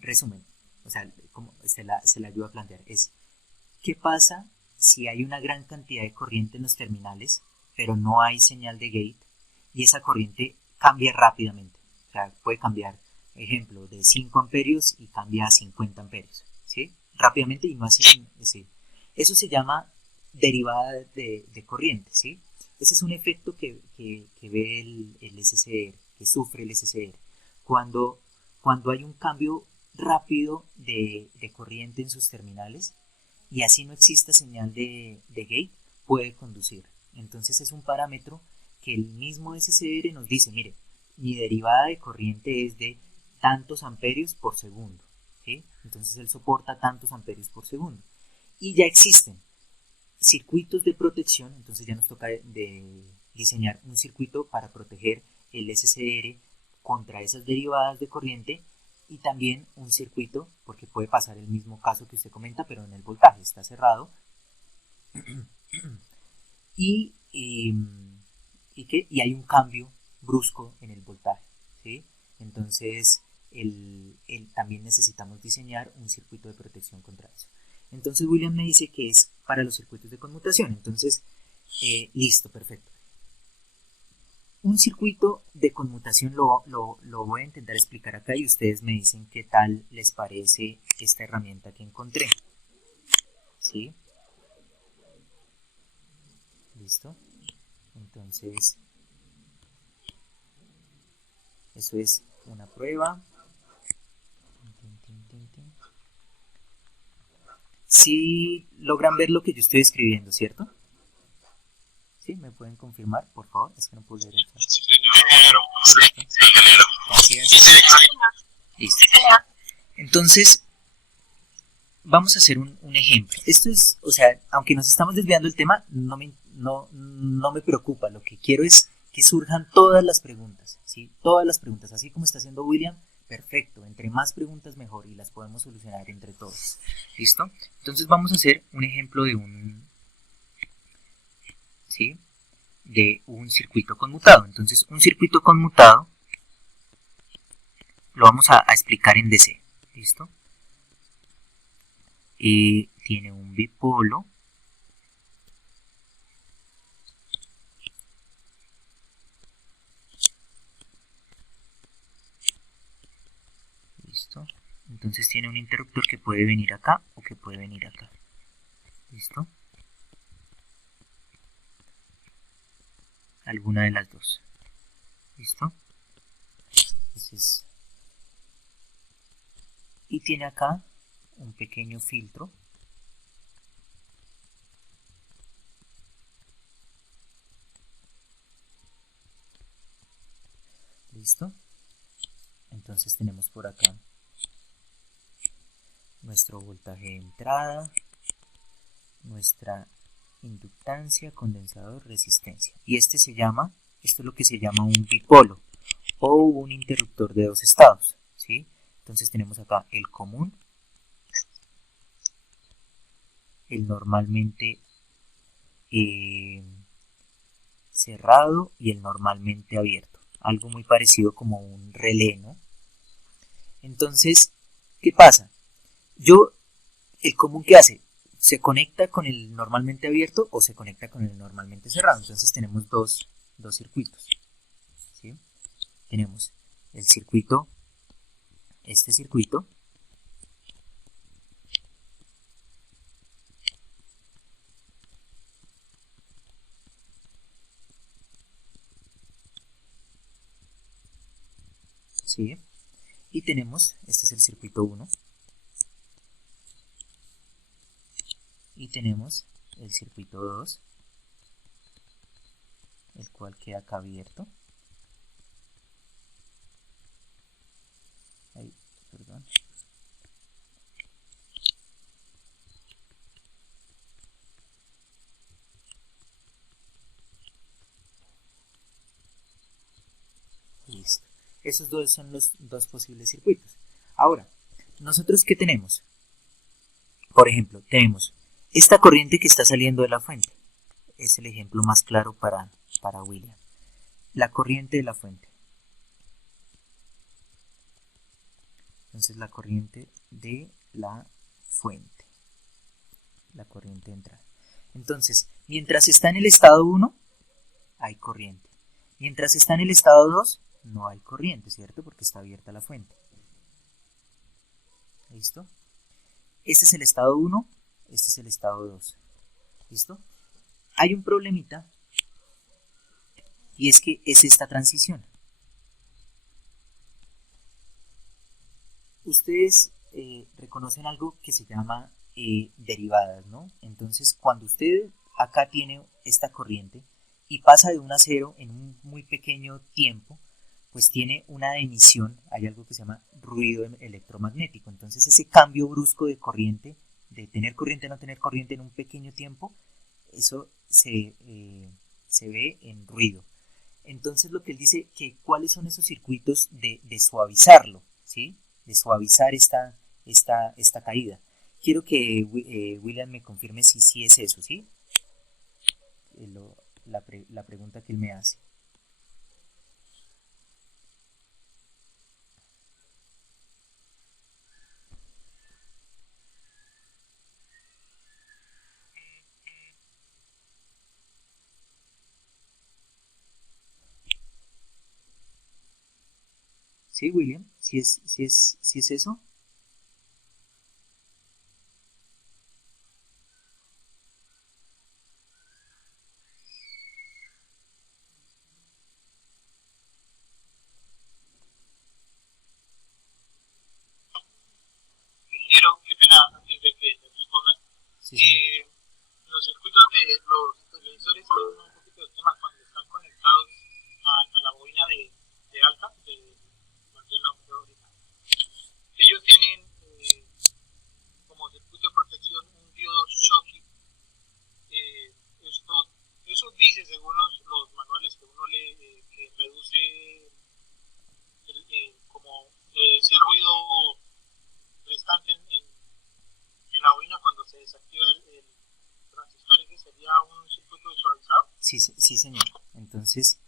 Resumen, o sea, como se la ayuda a plantear, es ¿qué pasa si hay una gran cantidad de corriente en los terminales, pero no hay señal de gate, y esa corriente cambia rápidamente? O sea, puede cambiar, ejemplo, de 5 amperios y cambia a 50 amperios, ¿sí? Rápidamente y no hace... Sí. Eso se llama derivada de corriente, ¿sí? Ese es un efecto que ve el SCR, que sufre el SCR. Cuando hay un cambio rápido de corriente en sus terminales y así no exista señal de gate, puede conducir. Entonces es un parámetro que el mismo SCR nos dice, mire, mi derivada de corriente es de tantos amperios por segundo, ¿sí? Entonces él soporta tantos amperios por segundo. Y ya existen circuitos de protección, entonces ya nos toca diseñar un circuito para proteger el SCR contra esas derivadas de corriente y también un circuito, porque puede pasar el mismo caso que usted comenta, pero en el voltaje está cerrado y hay un cambio brusco en el voltaje, ¿sí? Entonces también necesitamos diseñar un circuito de protección contra eso. Entonces William me dice que es para los circuitos de conmutación. Entonces, listo, perfecto. Un circuito de conmutación lo voy a intentar explicar acá y ustedes me dicen qué tal les parece esta herramienta que encontré. ¿Sí? ¿Listo? Entonces, eso es una prueba. Sí logran ver lo que yo estoy escribiendo, ¿cierto? ¿Sí? ¿Me pueden confirmar, por favor? Es que no puedo leer el chat. Sí, señor. Sí, listo. Entonces, vamos a hacer un ejemplo. Esto es, o sea, aunque nos estamos desviando del tema, no me preocupa. Lo que quiero es que surjan todas las preguntas, ¿sí? Todas las preguntas, así como está haciendo William, perfecto, entre más preguntas mejor y las podemos solucionar entre todos. ¿Listo? Entonces vamos a hacer un ejemplo de ¿sí? De un circuito conmutado. Entonces un circuito conmutado lo vamos a explicar en DC. ¿Listo? Y tiene un bipolo. ¿Listo? Entonces tiene un interruptor que puede venir acá o que puede venir acá. ¿Listo? Alguna de las dos. ¿Listo? Entonces, y tiene acá un pequeño filtro. ¿Listo? Entonces tenemos por acá nuestro voltaje de entrada, nuestra inductancia, condensador, resistencia. Y esto es lo que se llama un bipolo o un interruptor de dos estados, ¿sí? Entonces tenemos acá el común, el normalmente cerrado y el normalmente abierto. Algo muy parecido como un relé, ¿no? Entonces, ¿qué pasa? El común que hace, se conecta con el normalmente abierto o se conecta con el normalmente cerrado. Entonces tenemos dos circuitos, ¿sí? Tenemos el circuito, este circuito, ¿sí? Y tenemos, este es el circuito 1, y tenemos el circuito 2, el cual queda acá abierto. Ay, perdón. Listo. Esos dos son los dos posibles circuitos. Ahora, ¿nosotros qué tenemos? Por ejemplo, tenemos esta corriente que está saliendo de la fuente. Es el ejemplo más claro para William. La corriente de la fuente. Entonces la corriente de la fuente. La corriente de entrada. Entonces, mientras está en el estado 1, hay corriente. Mientras está en el estado 2, no hay corriente, ¿cierto? Porque está abierta la fuente. ¿Listo? Este es el estado 1, este es el estado 2. ¿Listo? Hay un problemita y es que es esta transición. Ustedes reconocen algo que se llama derivadas, ¿no? Entonces, cuando usted acá tiene esta corriente y pasa de 1 a 0 en un muy pequeño tiempo, pues tiene una emisión, hay algo que se llama ruido electromagnético. Entonces ese cambio brusco de corriente, de tener corriente a no tener corriente en un pequeño tiempo, eso se ve en ruido. Entonces lo que él dice, que cuáles son esos circuitos de suavizarlo, ¿sí? De suavizar esta caída. Quiero que William me confirme si sí es eso, ¿sí? La pregunta que él me hace. ¿Sí, William? ¿Sí es eso? Ingeniero, qué pena, antes de que te respondan. Sí, sí. Los circuitos de los televisores son un poquito de tema cuando están conectados a la bobina de alta, de cualquier lado. Ellos Sí, señor. Entonces,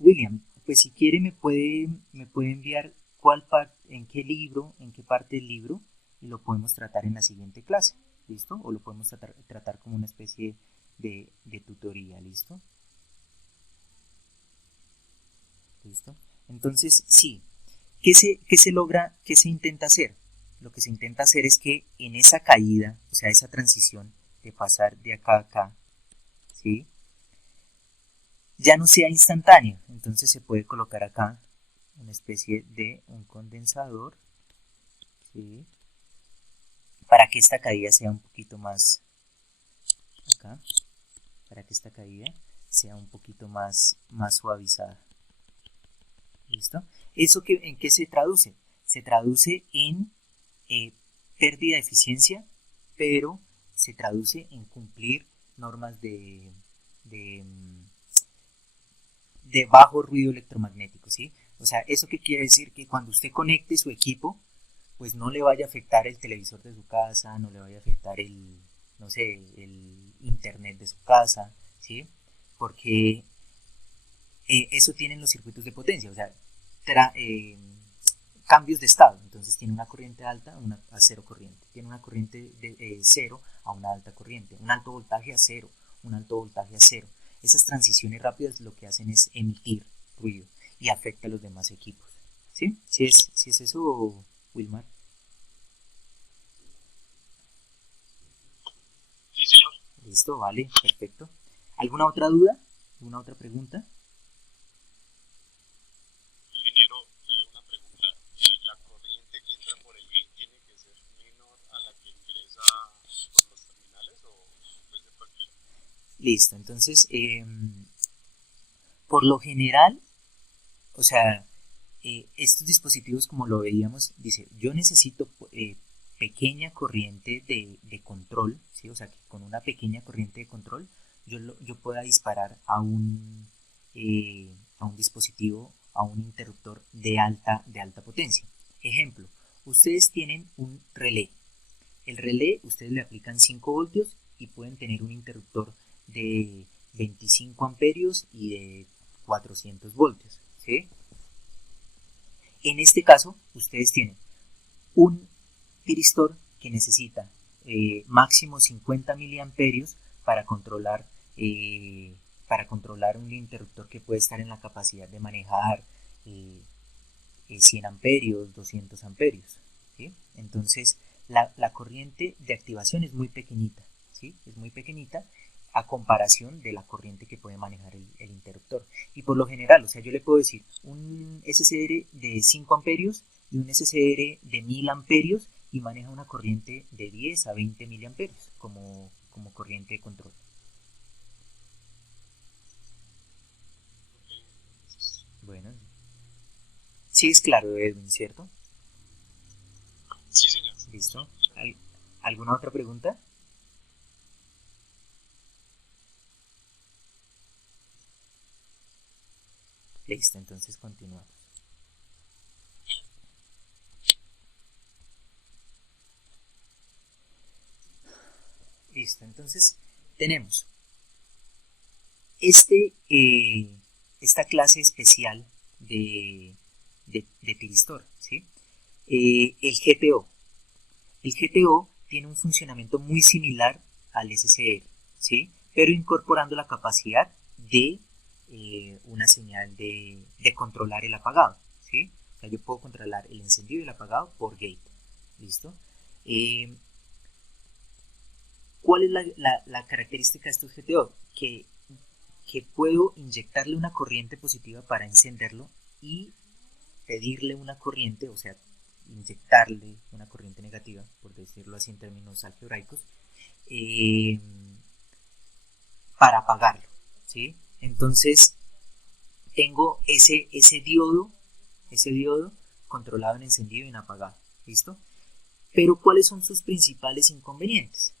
William, pues si quiere me puede enviar en qué libro, en qué parte del libro, y lo podemos tratar en la siguiente clase, ¿listo? O lo podemos tratar como una especie de tutoría, ¿listo? ¿Listo? Entonces, sí, ¿qué se logra, qué se intenta hacer? Lo que se intenta hacer es que en esa caída, o sea, esa transición de pasar de acá a acá, ¿sí? Ya no sea instantáneo. Entonces se puede colocar acá una especie de un condensador, ¿sí? Para que esta caída sea un poquito más acá, para que esta caída sea un poquito más suavizada. ¿Listo? ¿Eso en qué se traduce? Se traduce en pérdida de eficiencia, pero se traduce en cumplir normas de, de bajo ruido electromagnético, ¿sí? O sea, ¿eso qué quiere decir? Que cuando usted conecte su equipo, pues no le vaya a afectar el televisor de su casa, no le vaya a afectar no sé, el internet de su casa, ¿sí? Porque eso tienen los circuitos de potencia, o sea, cambios de estado. Entonces tiene una corriente alta a cero corriente, tiene una corriente de cero a una alta corriente, un alto voltaje a cero, un alto voltaje a cero. Esas transiciones rápidas lo que hacen es emitir ruido y afecta a los demás equipos. ¿Sí? ¿Sí es eso, Wilmar? Sí, señor. Listo, vale, perfecto. ¿Alguna otra duda? ¿Alguna otra pregunta? Ingeniero, una pregunta. ¿La corriente que entra por el gate tiene que ser menor a la que ingresa por los terminales o puede ser cualquiera? Listo, entonces, por lo general, o sea, estos dispositivos, como lo veíamos, dice, yo necesito pequeña corriente de control, ¿sí? O sea, que con una pequeña corriente de control yo pueda disparar a un dispositivo, a un interruptor de alta potencia. Ejemplo, ustedes tienen un relé. El relé, ustedes le aplican 5 voltios y pueden tener un interruptor de 25 amperios y de 400 voltios, ¿sí? En este caso, ustedes tienen un tiristor que necesita máximo 50 miliamperios para controlar un interruptor que puede estar en la capacidad de manejar 100 amperios, 200 amperios, ¿sí? Entonces, la corriente de activación es muy pequeñita, ¿sí? Es muy pequeñita a comparación de la corriente que puede manejar el interruptor. Y por lo general, o sea, yo le puedo decir un SCR de 5 amperios y un SCR de 1000 amperios y maneja una corriente de 10 a 20 miliamperios como corriente de control. Bueno, sí es claro, Edwin, ¿cierto? Sí, señor. Listo. ¿Alguna otra pregunta? Listo, entonces continuamos. Listo, entonces tenemos esta clase especial de tiristor, ¿sí? El GTO. El GTO tiene un funcionamiento muy similar al SCR, ¿sí? Pero incorporando la capacidad de una señal de controlar el apagado, ¿sí? O sea, yo puedo controlar el encendido y el apagado por gate, ¿listo? ¿Cuál es la característica de estos GTO? Que puedo inyectarle una corriente positiva para encenderlo y pedirle una corriente, o sea, inyectarle una corriente negativa, por decirlo así en términos algebraicos, para apagarlo, ¿sí? Entonces, tengo ese diodo controlado en encendido y en apagado, ¿listo? Pero ¿cuáles son sus principales inconvenientes?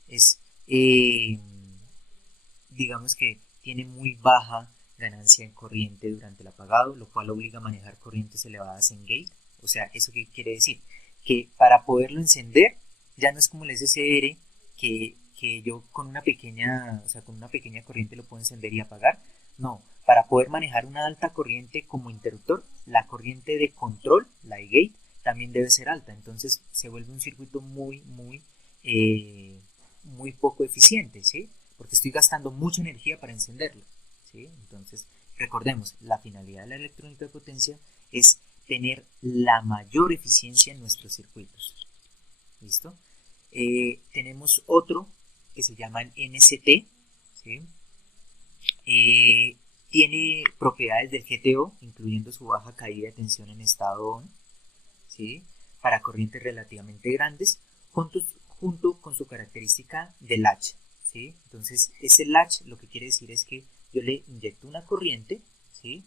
Digamos que tiene muy baja ganancia en corriente durante el apagado, lo cual obliga a manejar corrientes elevadas en gate. O sea, ¿eso qué quiere decir? Que para poderlo encender, ya no es como el SCR, que yo con una pequeña corriente lo puedo encender y apagar. No, para poder manejar una alta corriente como interruptor, la corriente de control, la de gate, también debe ser alta. Entonces se vuelve un circuito muy poco eficiente, ¿sí? Porque estoy gastando mucha energía para encenderlo, ¿sí? Entonces, recordemos, la finalidad de la electrónica de potencia es tener la mayor eficiencia en nuestros circuitos. ¿Listo? Tenemos otro que se llama el NCT, ¿sí? Tiene propiedades del GTO, incluyendo su baja caída de tensión en estado ON, ¿sí? Para corrientes relativamente grandes, junto con su característica de latch, ¿sí? Entonces, ese latch lo que quiere decir es que yo le inyecto una corriente, ¿sí?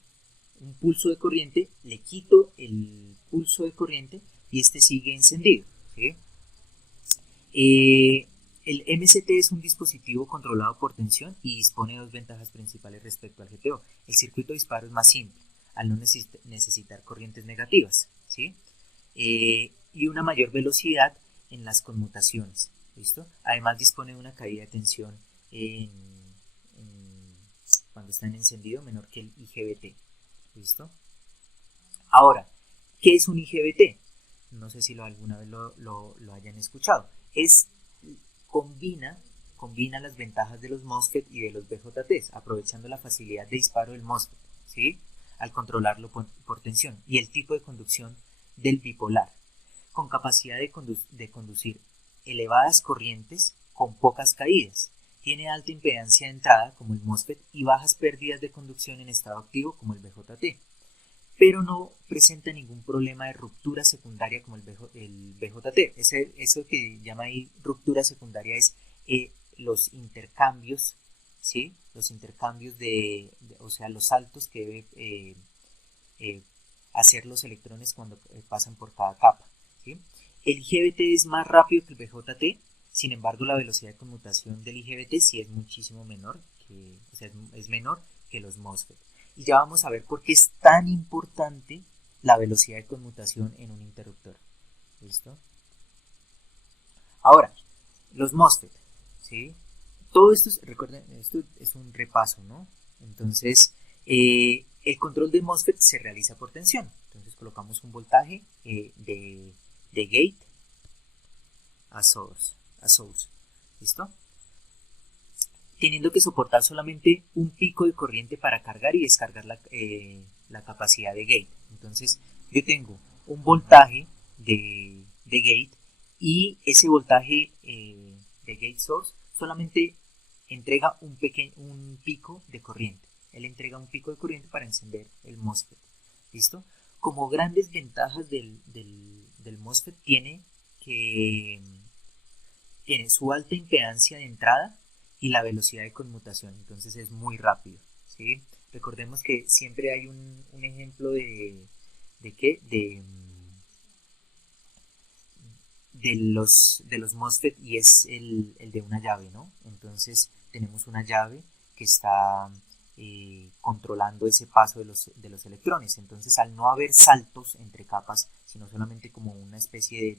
Un pulso de corriente, le quito el pulso de corriente y este sigue encendido, ¿sí? El MCT es un dispositivo controlado por tensión y dispone de dos ventajas principales respecto al GTO. El circuito de disparo es más simple, al no necesitar corrientes negativas, ¿sí? Y una mayor velocidad en las conmutaciones, ¿listo? Además dispone de una caída de tensión cuando está en encendido menor que el IGBT, ¿listo? Ahora, ¿qué es un IGBT? No sé si alguna vez lo hayan escuchado. Combina las ventajas de los MOSFET y de los BJTs, aprovechando la facilidad de disparo del MOSFET, ¿sí? Al controlarlo por tensión, y el tipo de conducción del bipolar, con capacidad de conducir elevadas corrientes con pocas caídas. Tiene alta impedancia de entrada, como el MOSFET, y bajas pérdidas de conducción en estado activo, como el BJT, pero no presenta ningún problema de ruptura secundaria como el BJT. Eso que llama ahí ruptura secundaria es los intercambios, ¿sí? Los intercambios o sea, los saltos que debe hacer los electrones cuando pasan por cada capa, ¿sí? El IGBT es más rápido que el BJT, sin embargo la velocidad de conmutación del IGBT sí es muchísimo menor, o sea, es menor que los MOSFET. Y ya vamos a ver por qué es tan importante la velocidad de conmutación en un interruptor. ¿Listo? Ahora, los MOSFET, ¿sí? Todo esto, recuerden, esto es un repaso, ¿no? Entonces, el control de MOSFET se realiza por tensión. Entonces colocamos un voltaje de gate a source. ¿Listo? Teniendo que soportar solamente un pico de corriente para cargar y descargar la capacidad de gate. Entonces yo tengo un voltaje de gate y ese voltaje de gate source solamente entrega un pico de corriente. Él entrega un pico de corriente para encender el MOSFET. ¿Listo? Como grandes ventajas del MOSFET tiene su alta impedancia de entrada y la velocidad de conmutación, entonces es muy rápido, ¿sí? Recordemos que siempre hay un ejemplo de los MOSFET, y es el de una llave, ¿no? Entonces tenemos una llave que está controlando ese paso de los electrones. Entonces, al no haber saltos entre capas, sino solamente como una especie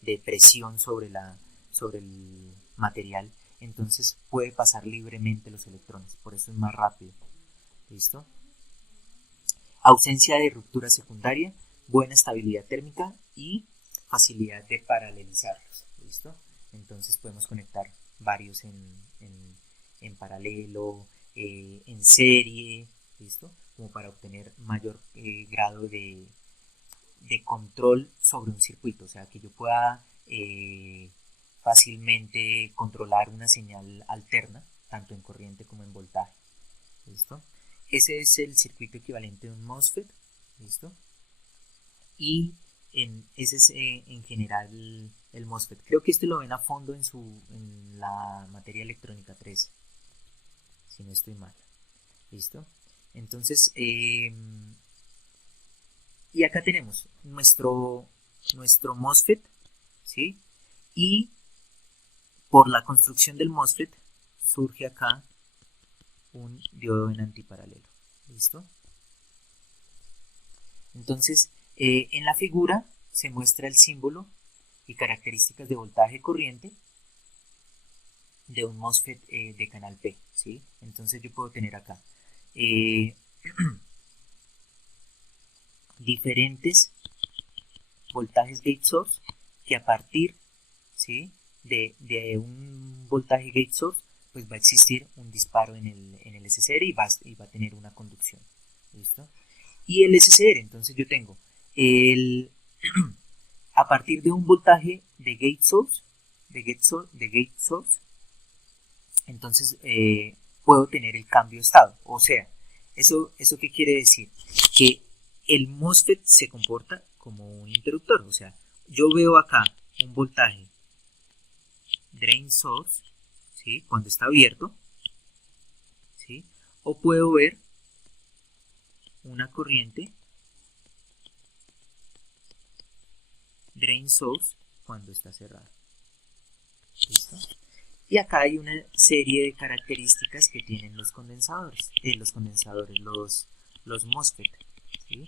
de presión sobre el material, entonces puede pasar libremente los electrones, por eso es más rápido. ¿Listo? Ausencia de ruptura secundaria, buena estabilidad térmica y facilidad de paralelizarlos. ¿Listo? Entonces podemos conectar varios en paralelo, en serie, ¿listo? Como para obtener mayor grado de control sobre un circuito, o sea, que yo pueda fácilmente controlar una señal alterna, tanto en corriente como en voltaje. ¿Listo? Ese es el circuito equivalente de un MOSFET. ¿Listo? Y ese es en general el MOSFET. Creo que este lo ven a fondo en la materia electrónica 3, si no estoy mal. ¿Listo? Entonces, y acá tenemos nuestro MOSFET, ¿sí? Y por la construcción del MOSFET surge acá un diodo en antiparalelo. ¿Listo? Entonces, en la figura se muestra el símbolo y características de voltaje y corriente de un MOSFET de canal P, ¿sí? Entonces yo puedo tener acá eh, diferentes voltajes gate source que a partir, ¿sí?, de un voltaje gate source pues va a existir un disparo en el SCR y va a tener una conducción. ¿Listo? Y el SCR, entonces yo tengo a partir de un voltaje de gate source, entonces puedo tener el cambio de estado. O sea, ¿eso qué quiere decir? Que el MOSFET se comporta como un interruptor. O sea, yo veo acá un voltaje drain source, ¿sí?, cuando está abierto, ¿sí?, o puedo ver una corriente drain source cuando está cerrado. ¿Listo? Y acá hay una serie de características que tienen los condensadores, los MOSFET, ¿sí?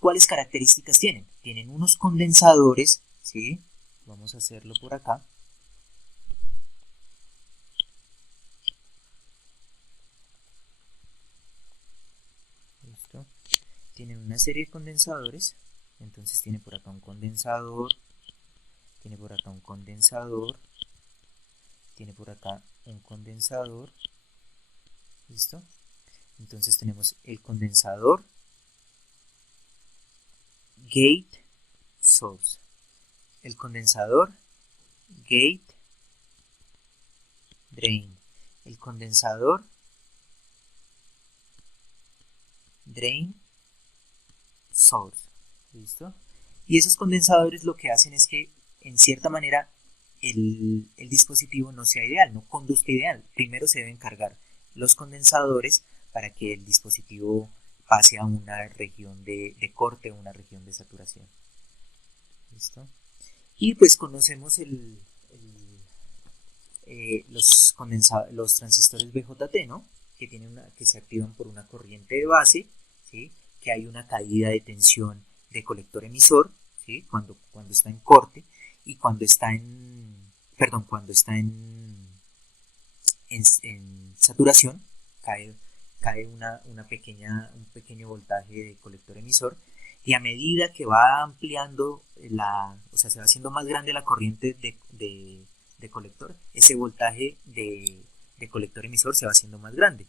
¿Cuáles características tienen? Tienen unos condensadores, ¿sí? Vamos a hacerlo por acá. ¿Listo? Tienen una serie de condensadores. Entonces tiene por acá un condensador, tiene por acá un condensador, tiene por acá un condensador. ¿Listo? Entonces tenemos el condensador gate source, el condensador gate drain, el condensador drain source. ¿Listo? Y esos condensadores lo que hacen es que en cierta manera el dispositivo no sea ideal, no conduzca ideal. Primero se deben cargar los condensadores para que el dispositivo pase a una región de corte o una región de saturación. ¿Listo? Y pues conocemos los transistores BJT, ¿no? Que se activan por una corriente de base, ¿sí?, que hay una caída de tensión de colector emisor, ¿sí?, cuando está en corte, y cuando está en saturación cae un pequeño voltaje de colector emisor, y a medida que va ampliando o sea, se va haciendo más grande la corriente de colector, ese voltaje de colector emisor se va haciendo más grande.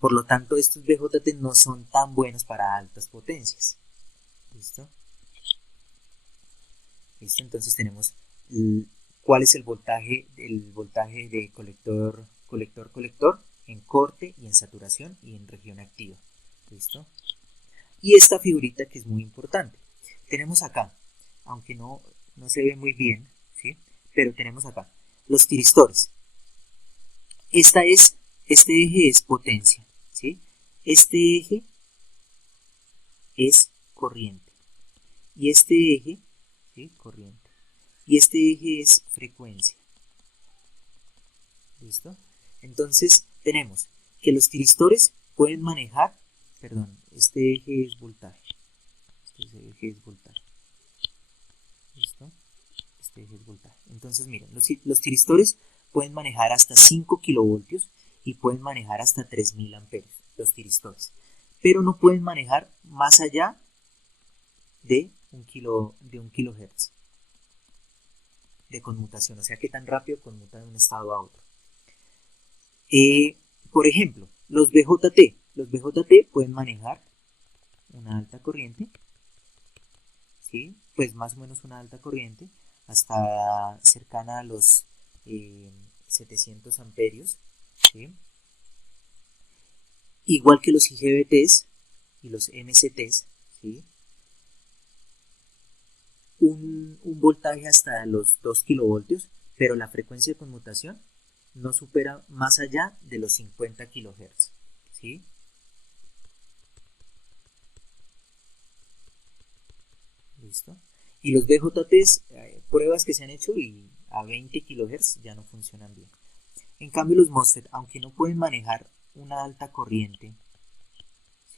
Por lo tanto, estos BJT no son tan buenos para altas potencias. ¿Listo? ¿Listo? Entonces tenemos cuál es el voltaje de colector en corte y en saturación y en región activa. ¿Listo? Y esta figurita que es muy importante. Tenemos acá, aunque no se ve muy bien, ¿sí?, pero tenemos acá los tiristores. Este eje es potencia, ¿sí? Este eje es corriente. Y este eje, ¿sí?, corriente. Y este eje es frecuencia. ¿Listo? Entonces tenemos que los tiristores pueden manejar, este eje es voltaje. Este eje es voltaje. ¿Listo? Este eje es voltaje. Entonces miren, los tiristores pueden manejar hasta 5 kilovoltios y pueden manejar hasta 3000 amperios, los tiristores. Pero no pueden manejar más allá de un kilohertz de conmutación, o sea que tan rápido conmutan de un estado a otro. Por ejemplo, los BJT pueden manejar una alta corriente, ¿sí?, pues más o menos una alta corriente, hasta cercana a los 700 amperios, ¿sí?, igual que los IGBTs y los MCTs, ¿sí?, un voltaje hasta los 2 kilovoltios, pero la frecuencia de conmutación no supera más allá de los 50 kilohertz, ¿sí? ¿Listo? Y los BJTs, pruebas que se han hecho y a 20 kilohertz ya no funcionan bien. En cambio los MOSFET, aunque no pueden manejar una alta corriente,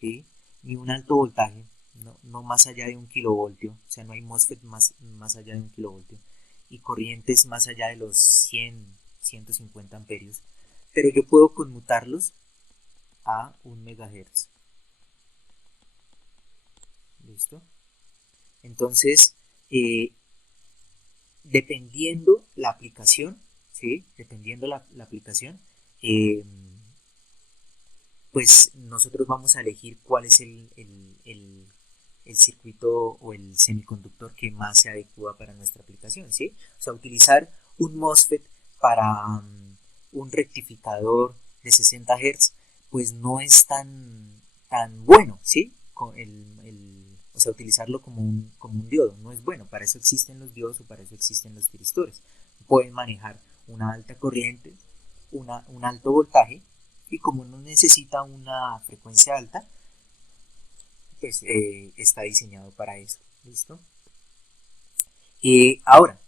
¿sí?, ni un alto voltaje, no más allá de 1 kilovoltio, o sea, no hay MOSFET más allá de 1 kilovoltio, y corrientes más allá de los 100, 150 amperios, pero yo puedo conmutarlos a 1 MHz. ¿Listo? Entonces, dependiendo la aplicación, ¿sí? Dependiendo la aplicación, pues nosotros vamos a elegir cuál es el circuito o el semiconductor que más se adecua para nuestra aplicación, ¿sí? O sea, utilizar un MOSFET para un rectificador de 60 Hz, pues no es tan bueno, ¿sí? O sea, utilizarlo como un diodo no es bueno. Para eso existen los diodos o para eso existen los tiristores. Pueden manejar una alta corriente, un alto voltaje, y como no necesita una frecuencia alta, pues está diseñado para eso. ¿Listo? Ahora,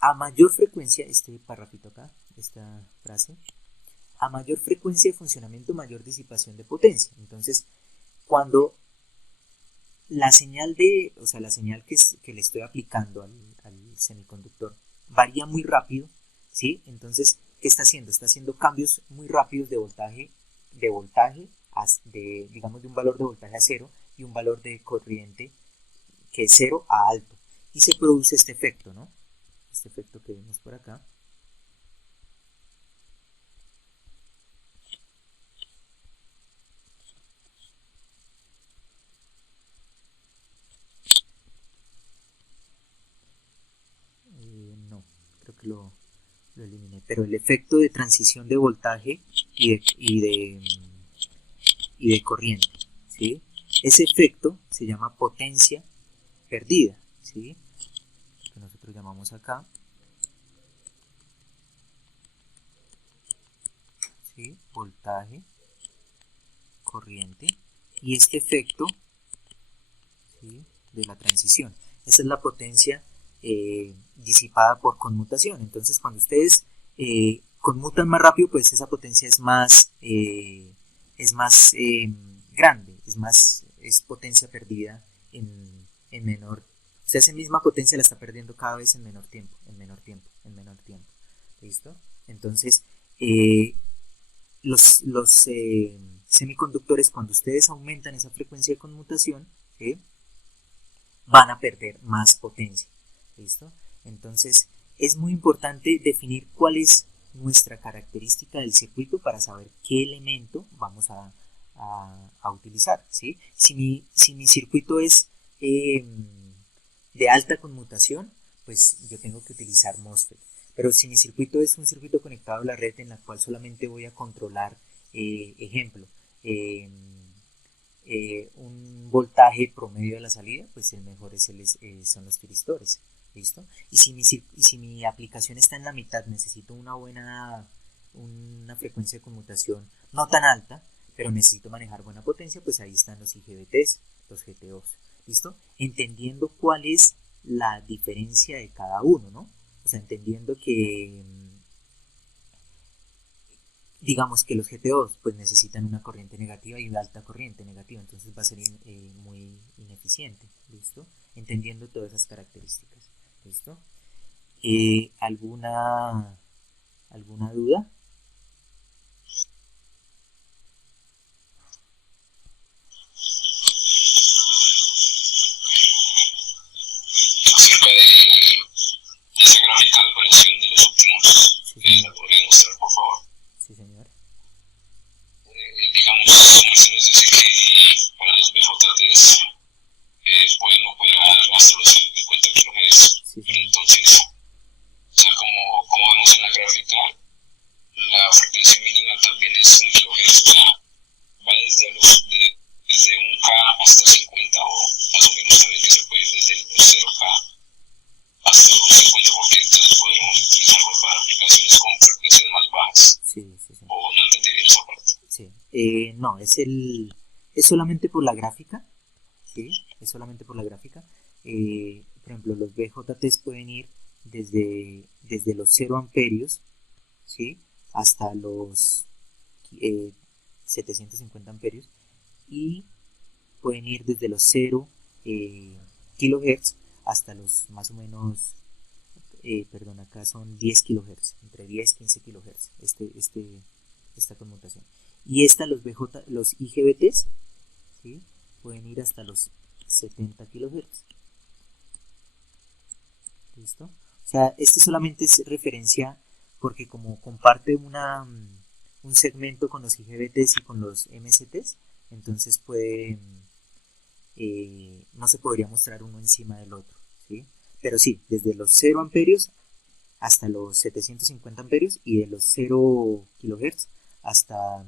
a mayor frecuencia, este parrafito acá, esta frase, a mayor frecuencia de funcionamiento, mayor disipación de potencia. Entonces, cuando la señal la señal que le estoy aplicando al semiconductor varía muy rápido, ¿sí? Entonces, ¿qué está haciendo? Está haciendo cambios muy rápidos de voltaje, digamos de un valor de voltaje a cero y un valor de corriente que es cero a alto. Y se produce este efecto, ¿no? Este efecto que vemos por acá. No, creo que lo eliminé. Pero el efecto de transición de voltaje y de corriente, ¿sí? Ese efecto se llama potencia perdida, ¿sí? Que nosotros llamamos acá, ¿sí? Voltaje, corriente, y este efecto, ¿sí? De la transición. Esa es la potencia disipada por conmutación. Entonces, cuando ustedes conmutan más rápido, pues esa potencia es más grande, es potencia perdida en menor. O sea, esa misma potencia la está perdiendo cada vez en menor tiempo. ¿Listo? Entonces, los semiconductores, cuando ustedes aumentan esa frecuencia de conmutación, ¿sí? Van a perder más potencia. ¿Listo? Entonces, es muy importante definir cuál es nuestra característica del circuito para saber qué elemento vamos a utilizar, ¿sí? Si mi circuito es de alta conmutación, pues yo tengo que utilizar MOSFET. Pero si mi circuito es un circuito conectado a la red en la cual solamente voy a controlar, ejemplo, un voltaje promedio de la salida, pues el mejor son los tiristores. ¿Listo? Y si mi aplicación está en la mitad, necesito una frecuencia de conmutación no tan alta, pero necesito manejar buena potencia, pues ahí están los IGBTs, los GTOs. ¿Listo? Entendiendo cuál es la diferencia de cada uno, ¿no? O sea, entendiendo que digamos que los GTOs pues necesitan una corriente negativa y una alta corriente negativa, entonces va a ser muy ineficiente. ¿Listo? Entendiendo todas esas características. ¿Listo? ¿Alguna duda? Acerca de esa gráfica de operación de los últimos, Sí, ¿la podría mostrar, por favor? Sí, señor. Digamos, Mercedes dice que para los BJTs pueden operar hasta los 50 kHz. Sí, Entonces, o sea, como vemos en la gráfica, la frecuencia mínima también es 1 kHz. O sea, va desde 1K hasta 50, o más o menos también que se puede ir desde los 0K hasta los 50, porque entonces podremos utilizarlo para aplicaciones con frecuencias más bajas. Sí. O no entendí bien esa parte. Sí. No, es solamente por la gráfica. ¿Sí? Es solamente por la gráfica. Por ejemplo, los BJTs pueden ir desde los 0 amperios, ¿sí? Hasta los 750 amperios, y pueden ir desde los 0 kilohertz hasta los más o menos, acá son 10 kilohertz, entre 10 y 15 kilohertz esta conmutación. Y los IGBTs, ¿sí? Pueden ir hasta los 70 kHz. ¿Listo? O sea, este solamente es referencia porque como comparte un segmento con los IGBTs y con los MCTs, entonces no se podría mostrar uno encima del otro, ¿sí? Pero sí, desde los 0 amperios hasta los 750 amperios y de los 0 kHz hasta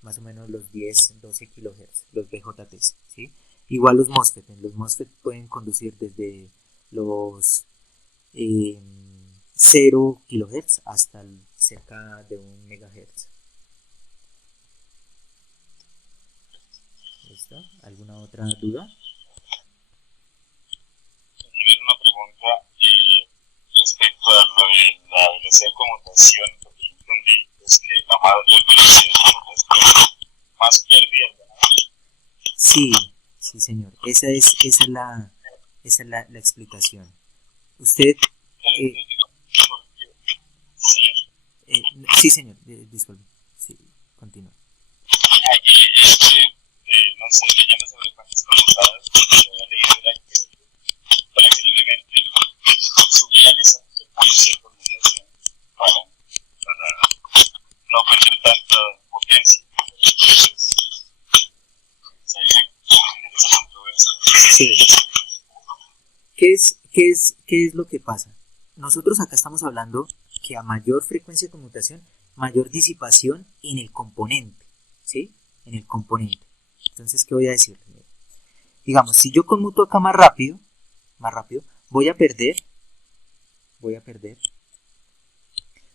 más o menos los 10, 12 kHz, los BJTs, ¿sí? Igual los MOSFET pueden conducir desde los 0 kHz hasta cerca de 1 MHz. ¿Listo? ¿Alguna otra duda? Tienes una pregunta respecto a lo de la velocidad de conmutación, porque yo entendí es que a mayor velocidad más pérdida, ¿verdad? Sí, sí señor, esa es la explicación. Usted... sí señor, disculpe, sí, continúa. No sé, leyendo sobre cuántas conmutadas, yo había leído era que preferiblemente subían esa frecuencia de conmutación para no perder tanta potencia. Entonces, hay esa controversia. Sí. ¿Qué es lo que pasa? Nosotros acá estamos hablando que a mayor frecuencia de conmutación, mayor disipación en el componente, ¿sí? En el componente. Entonces, ¿qué voy a decir? Digamos, si yo conmuto acá más rápido, voy a perder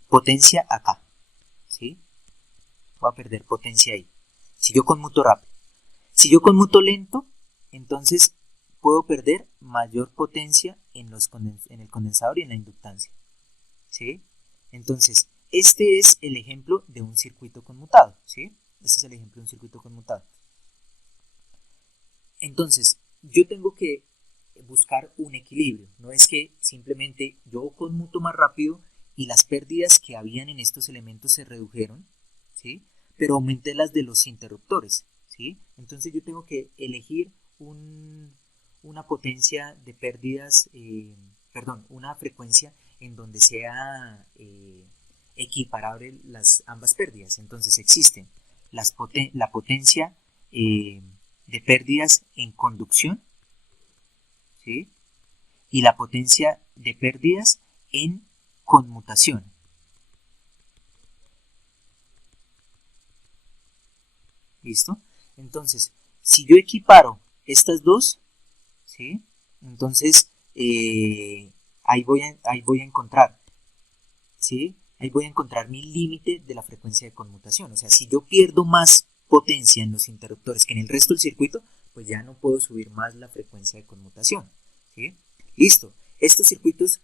potencia acá, ¿sí? Voy a perder potencia ahí. Si yo conmuto rápido. Si yo conmuto lento, entonces puedo perder mayor potencia en el condensador y en la inductancia, ¿sí? Entonces, este es el ejemplo de un circuito conmutado, ¿sí? Este es el ejemplo de un circuito conmutado. Entonces, yo tengo que buscar un equilibrio. No es que simplemente yo conmuto más rápido y las pérdidas que habían en estos elementos se redujeron, ¿sí? Pero aumenté las de los interruptores, ¿sí? Entonces yo tengo que elegir una potencia de pérdidas, una frecuencia en donde sea equiparable ambas pérdidas. Entonces existen la potencia de pérdidas en conducción, ¿sí? Y la potencia de pérdidas en conmutación. ¿Listo? Entonces, si yo equiparo estas dos, ¿sí? Entonces, ahí voy a encontrar, ¿sí? Ahí voy a encontrar mi límite de la frecuencia de conmutación. O sea, si yo pierdo más potencia en los interruptores que en el resto del circuito, pues ya no puedo subir más la frecuencia de conmutación, ¿sí? Listo. Estos circuitos,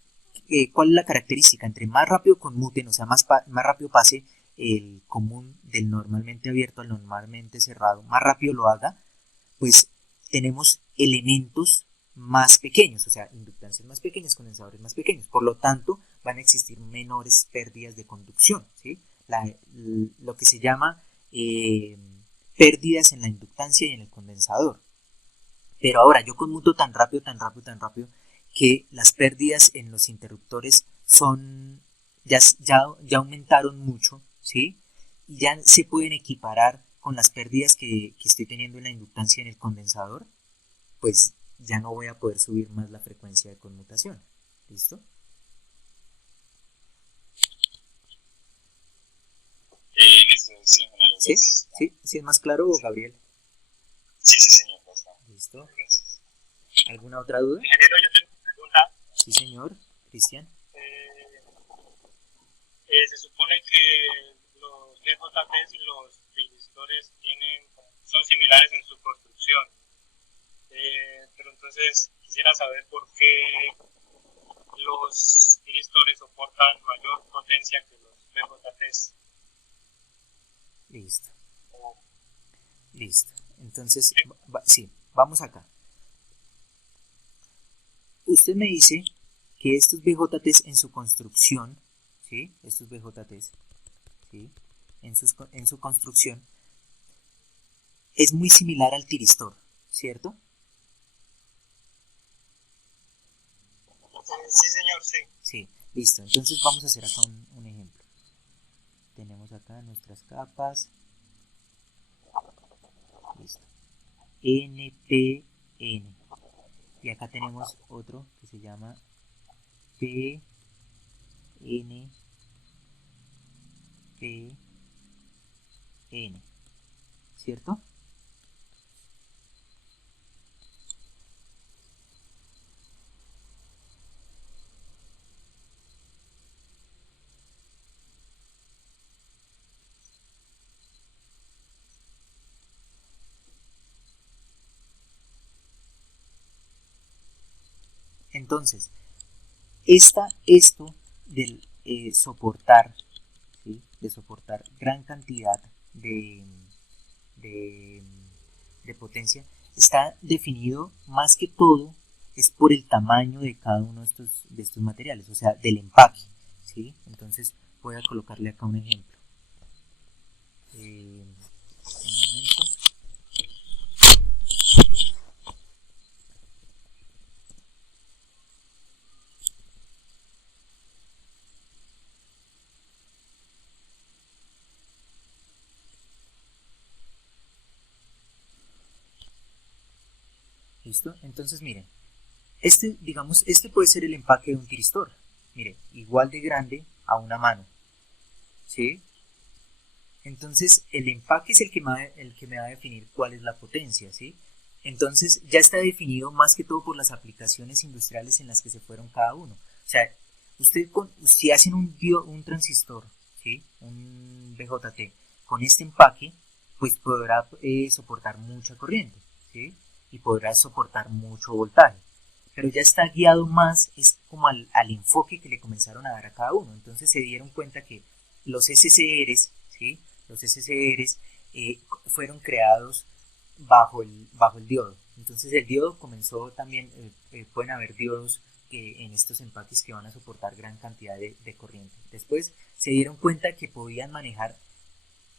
¿cuál es la característica? Entre más rápido conmuten, o sea, más rápido pase el común del normalmente abierto al normalmente cerrado, más rápido lo haga, pues tenemos elementos más pequeños, o sea, inductancias más pequeñas, condensadores más pequeños. Por lo tanto, van a existir menores pérdidas de conducción, ¿sí? Lo que se llama pérdidas en la inductancia y en el condensador. Pero ahora yo conmuto tan rápido, que las pérdidas en los interruptores ya aumentaron mucho, ¿sí? Y ya se pueden equiparar con las pérdidas que estoy teniendo en la inductancia y en el condensador, pues ya no voy a poder subir más la frecuencia de conmutación. ¿Listo? Listo, sí, ingeniero. ¿Sí? ¿Sí es más claro, Gabriel? Sí, señor. ¿Listo? Gracias. ¿Alguna otra duda? Ingeniero, yo tengo una pregunta. Sí, señor. Cristian. Se supone que los DJTs y los tristores son similares en su construcción. Pero entonces quisiera saber por qué los tristores soportan mayor potencia que los DJTs. Listo. Listo. Entonces, sí, vamos acá. Usted me dice que estos BJTs en su construcción, ¿sí? Estos BJTs, ¿sí? en su construcción es muy similar al tiristor, ¿cierto? Sí, señor, sí. Sí, listo. Entonces vamos a hacer acá un ejemplo. Tenemos acá nuestras capas. Listo. NPN. Y acá tenemos otro que se llama PNPN, ¿cierto? Entonces, esto del soportar, ¿sí? De soportar gran cantidad de, de potencia, está definido más que todo es por el tamaño de cada uno de estos materiales, o sea, del empaque, ¿sí? Entonces voy a colocarle acá un ejemplo. Un momento. ¿Listo? Entonces miren, digamos, este puede ser el empaque de un tiristor. Mire, igual de grande a una mano, ¿sí? Entonces el empaque es el que me va a definir cuál es la potencia, ¿sí? Entonces ya está definido más que todo por las aplicaciones industriales en las que se fueron cada uno. O sea, si hacen un transistor, ¿sí? Un BJT con este empaque, pues podrá soportar mucha corriente, ¿sí? Y podrá soportar mucho voltaje. Pero ya está guiado más, es como al enfoque que le comenzaron a dar a cada uno. Entonces se dieron cuenta que los SCRs, ¿sí? Los SCRs fueron creados bajo el diodo. Entonces el diodo comenzó también, pueden haber diodos en estos empaques que van a soportar gran cantidad de corriente. Después se dieron cuenta que podían manejar,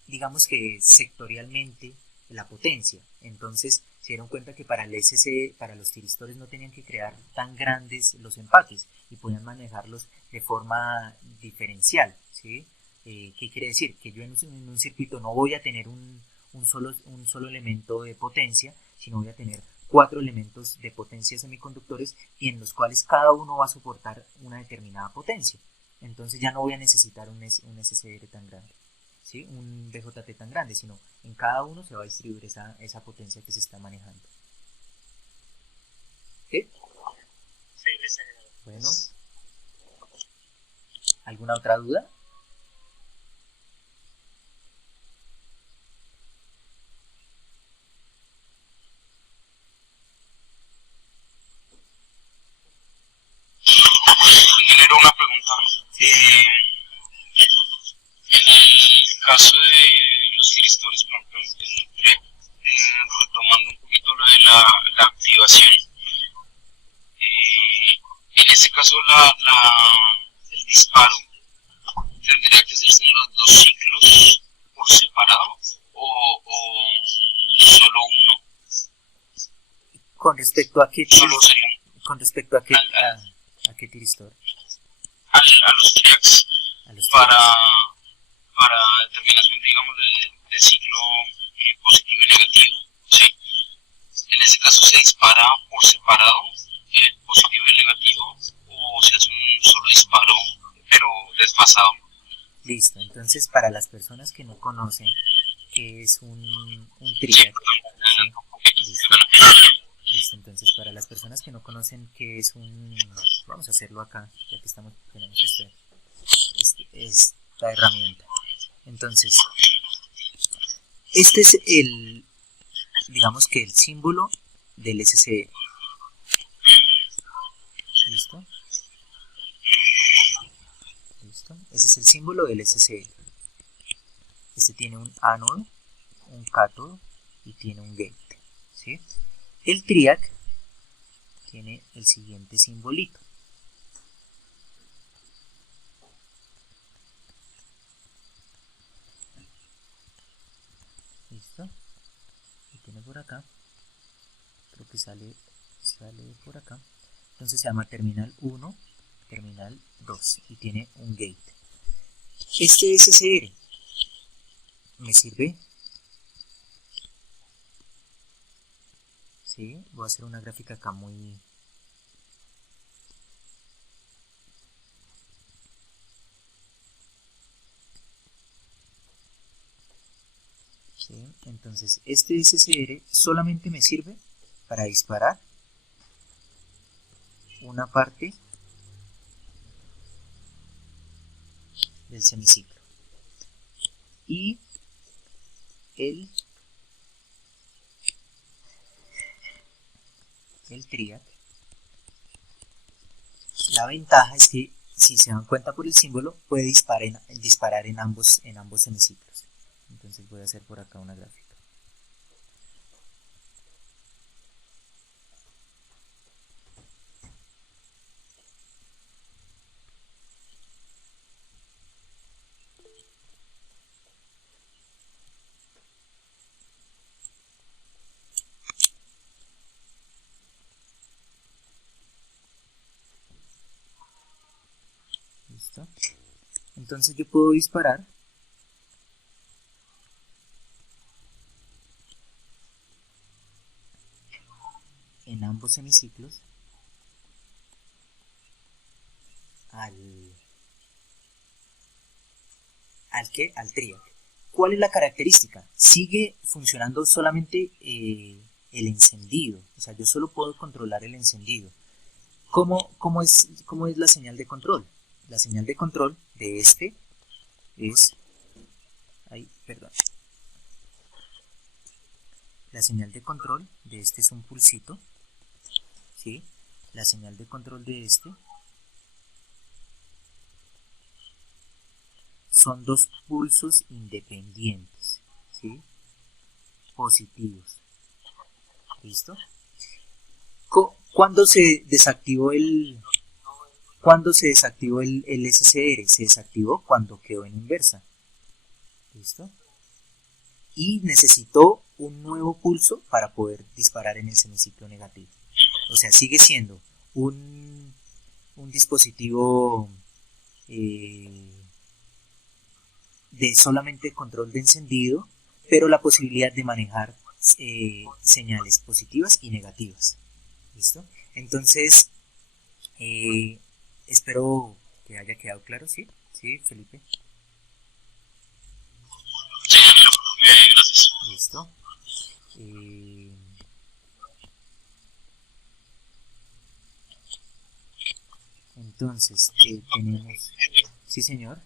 digamos que sectorialmente, la potencia. Entonces se dieron cuenta que para el para los tiristores no tenían que crear tan grandes los empaques y podían manejarlos de forma diferencial, ¿sí? ¿Qué quiere decir? Que yo en un circuito no voy a tener un solo elemento de potencia, sino voy a tener 4 elementos de potencia semiconductores y en los cuales cada uno va a soportar una determinada potencia. Entonces ya no voy a necesitar un SCR tan grande, ¿sí? Un BJT tan grande, sino en cada uno se va a distribuir esa potencia que se está manejando. ¿Sí? Sí, señor. Bueno, ¿alguna otra duda? Ingeniero, una pregunta. En el caso de los tiristores, por ejemplo, retomando un poquito lo de la activación, en ese caso el disparo tendría que hacerse en los dos ciclos por separado o solo uno. Con respecto a qué Solo serían con respecto a qué tiristor, a los tracks para determinación, digamos, de ciclo positivo y negativo, ¿sí? En ese caso se dispara por separado el positivo y el negativo o se hace un solo disparo pero desfasado. Listo, entonces para las personas que no conocen qué es un triac, ¿sí? Listo, entonces para las personas que no conocen qué es vamos a hacerlo acá, ya que tenemos esta herramienta. Entonces, este es digamos que el símbolo del SCR. ¿Listo? ¿Listo? Ese es el símbolo del SCR. Este tiene un ánodo, un cátodo y tiene un gate, ¿sí? El triac tiene el siguiente simbolito. por acá, creo que sale por acá. Entonces se llama terminal 1, terminal 2 y tiene un gate. Este SSR me sirve. Sí, voy a hacer una gráfica acá muy... ¿Sí? Entonces este SSR solamente me sirve para disparar una parte del semiciclo y el triac. La ventaja es que, si se dan cuenta por el símbolo, puede disparar en ambos semiciclos. Entonces voy a hacer por acá una gráfica. ¿Listo? Entonces yo puedo disparar en ambos semiciclos al triac. ¿Cuál es la característica? Sigue funcionando solamente el encendido, o sea, yo solo puedo controlar el encendido. ¿Cómo es la señal de control? La señal de control de este es... La señal de control de este es un pulsito, ¿sí? La señal de control de este son dos pulsos independientes, ¿sí? Positivos. ¿Listo? ¿Cuándo se desactivó el SSR? Se desactivó cuando quedó en inversa. ¿Listo? Y necesitó un nuevo pulso para poder disparar en el semiciclo negativo. O sea, sigue siendo un dispositivo de solamente control de encendido, pero la posibilidad de manejar señales positivas y negativas. ¿Listo? Entonces, espero que haya quedado claro, ¿sí? ¿Sí, Felipe? Sí, gracias. Listo. Entonces, tenemos... Sí, señor.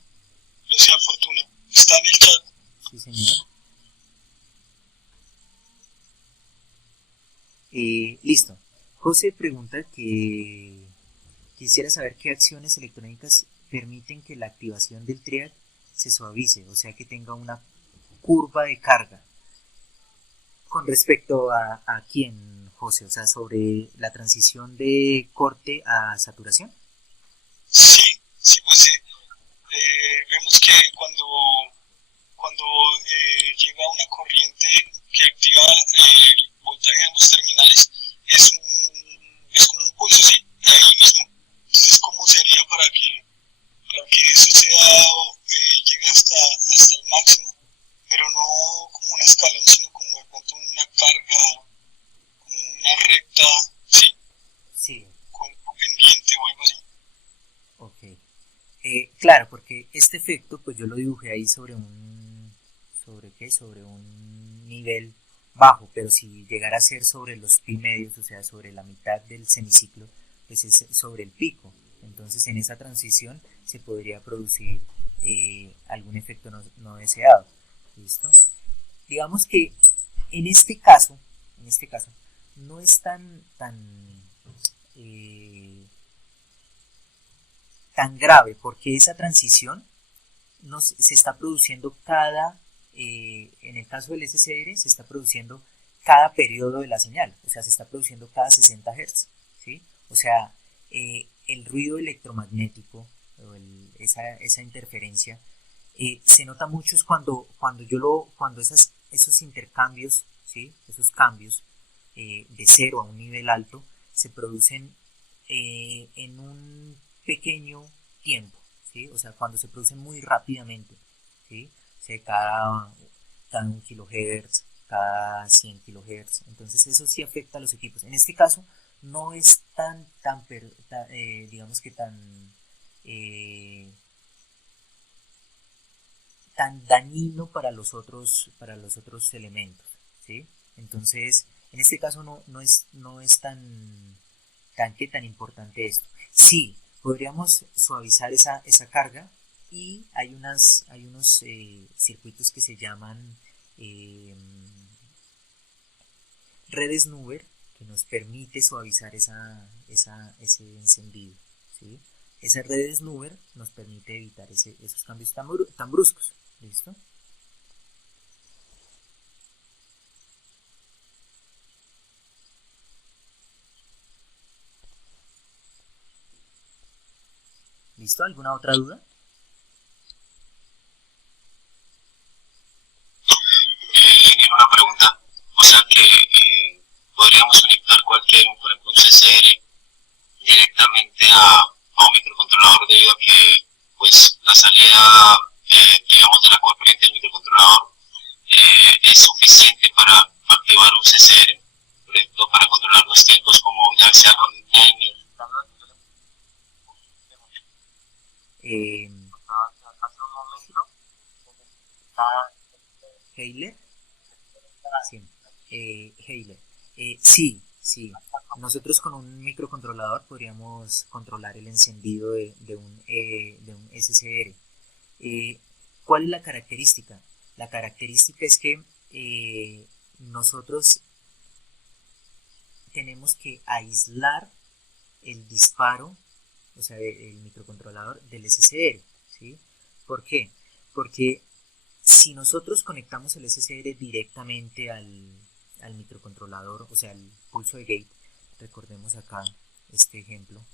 Desea Fortuna. Está en el chat. Sí, señor. Listo. José pregunta que quisiera saber qué acciones electrónicas permiten que la activación del triac se suavice, o sea que tenga una curva de carga. Con respecto a quién, José, o sea, sobre la transición de corte a saturación. Sí, pues vemos que cuando llega una corriente que activa el voltaje de ambos terminales, es como un pulso, ¿sí? Ahí mismo. Entonces, ¿cómo sería para que eso llegue hasta el máximo, pero no como un escalón, sino como de pronto una carga, como una recta, ¿sí? Sí. Con un pendiente o algo así. Ok. Claro, porque este efecto, pues yo lo dibujé ahí sobre un nivel bajo, pero si llegara a ser sobre los pi medios, o sea, sobre la mitad del semiciclo, pues es sobre el pico. Entonces, en esa transición se podría producir algún efecto no deseado. ¿Listo? Digamos que en este caso no es tan grave, porque esa transición se está produciendo en el caso del SSR se está produciendo cada periodo de la señal, o sea, se está produciendo cada 60 Hz, ¿sí? O sea, el ruido electromagnético, o esa interferencia, se nota mucho es cuando esos intercambios ¿sí? Esos cambios de cero a un nivel alto se producen en un pequeño tiempo, ¿sí? O sea, cuando se producen muy rápidamente, ¿sí? O sea, cada 1 kilohertz, cada 100 kilohertz. Entonces eso sí afecta a los equipos. En este caso no es digamos que eh, tan dañino para los otros elementos, ¿sí? Entonces, en este caso no es tan importante esto. Sí, podríamos suavizar esa carga y hay unos circuitos que se llaman eh, redes Nuber que nos permite suavizar ese encendido, ¿sí? Esas redes Nuber nos permite evitar esos cambios tan bruscos. ¿Listo? ¿Listo? ¿Alguna otra duda? Ingeniero, una pregunta. O sea que podríamos conectar cualquier, por ejemplo, un CCR directamente a un microcontrolador debido a que pues la salida, digamos, de la corriente del microcontrolador es suficiente para activar un CCR, por ejemplo, para controlar los tiempos como ya sea con un timer. Eh, Heiler. Sí. Heiler. Sí. Nosotros con un microcontrolador podríamos controlar el encendido de un SCR. ¿Cuál es la característica? La característica es que nosotros tenemos que aislar el disparo, o sea, el microcontrolador del SCR, ¿sí? ¿Por qué? Porque si nosotros conectamos el SCR directamente al microcontrolador, o sea, al pulso de gate, recordemos acá este ejemplo,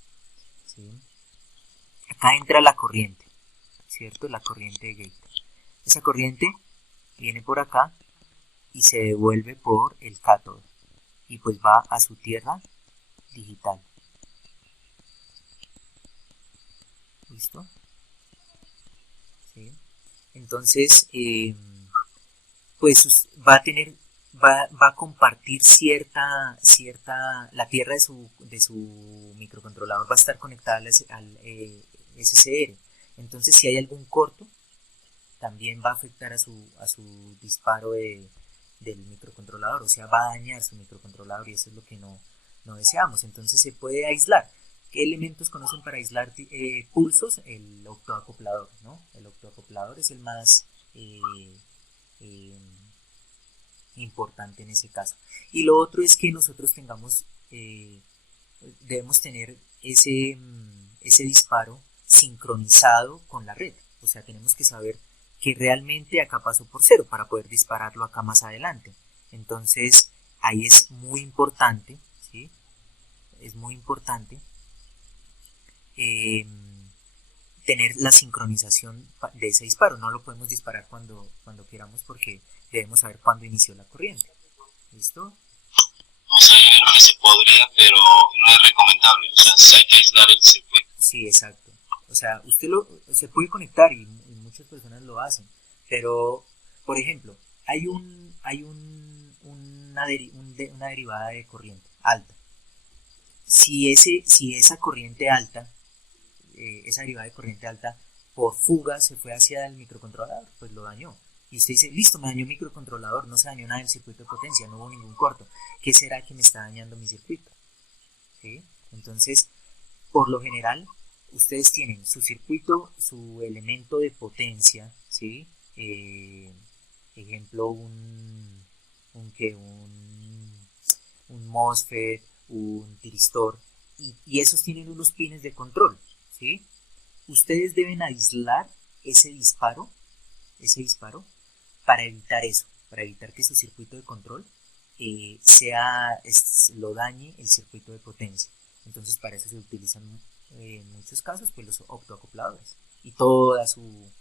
¿sí? Acá entra la corriente, ¿cierto? La corriente de gate. Esa corriente viene por acá y se devuelve por el cátodo y pues va a su tierra digital. ¿Listo? ¿Sí? Entonces, pues va a compartir la tierra de su microcontrolador va a estar conectada al SCR. Entonces, si hay algún corto, también va a afectar a su disparo del microcontrolador, o sea, va a dañar su microcontrolador y eso es lo que no deseamos. Entonces, se puede aislar. ¿Qué elementos conocen para aislar pulsos? El octoacoplador, ¿no? El octoacoplador es el más eh, importante en ese caso. Y lo otro es que nosotros debemos tener ese disparo sincronizado con la red. O sea, tenemos que saber que realmente acá pasó por cero para poder dispararlo acá más adelante. Entonces, ahí es muy importante, ¿sí? Es muy importante tener la sincronización de ese disparo. No lo podemos disparar cuando queramos porque debemos saber cuándo inició la corriente. ¿Listo? O sea, yo creo que se podría, pero no es recomendable. O sea, si hay que aislar el circuito. Sí, exacto. O sea, se puede conectar y muchas personas lo hacen. Pero, por ejemplo, hay una derivada de corriente alta. Si esa corriente alta, esa derivada de corriente alta, por fuga se fue hacia el microcontrolador, pues lo dañó. Y usted dice, listo, me dañó el microcontrolador, no se dañó nada del circuito de potencia, no hubo ningún corto. ¿Qué será que me está dañando mi circuito? ¿Sí? Entonces, por lo general, ustedes tienen su circuito, su elemento de potencia, ¿sí? Ejemplo, un MOSFET, un tiristor, y esos tienen unos pines de control, ¿sí? Ustedes deben aislar ese disparo para evitar eso, para evitar que su circuito de control lo dañe el circuito de potencia. Entonces para eso se utilizan en muchos casos pues los optoacopladores y toda su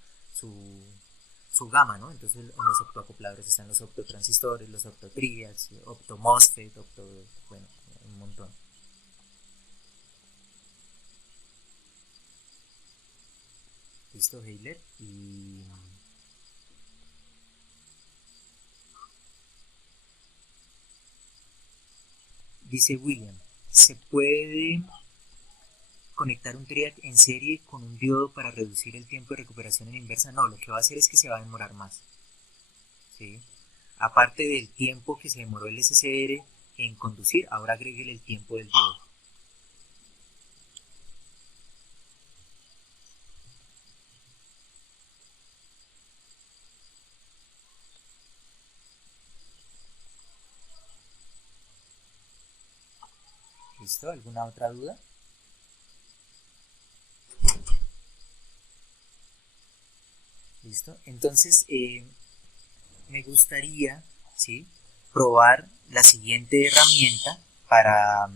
su gama, ¿no? Entonces en los optoacopladores están los optotransistores, los optotriads, optomosfet, bueno, un montón. Listo, Heiler. Y dice William, ¿se puede conectar un triac en serie con un diodo para reducir el tiempo de recuperación en inversa? No, lo que va a hacer es que se va a demorar más, ¿sí? Aparte del tiempo que se demoró el SCR en conducir, ahora agréguele el tiempo del diodo. ¿Listo? ¿Alguna otra duda? ¿Listo? Entonces, me gustaría, ¿sí?, probar la siguiente herramienta ¿para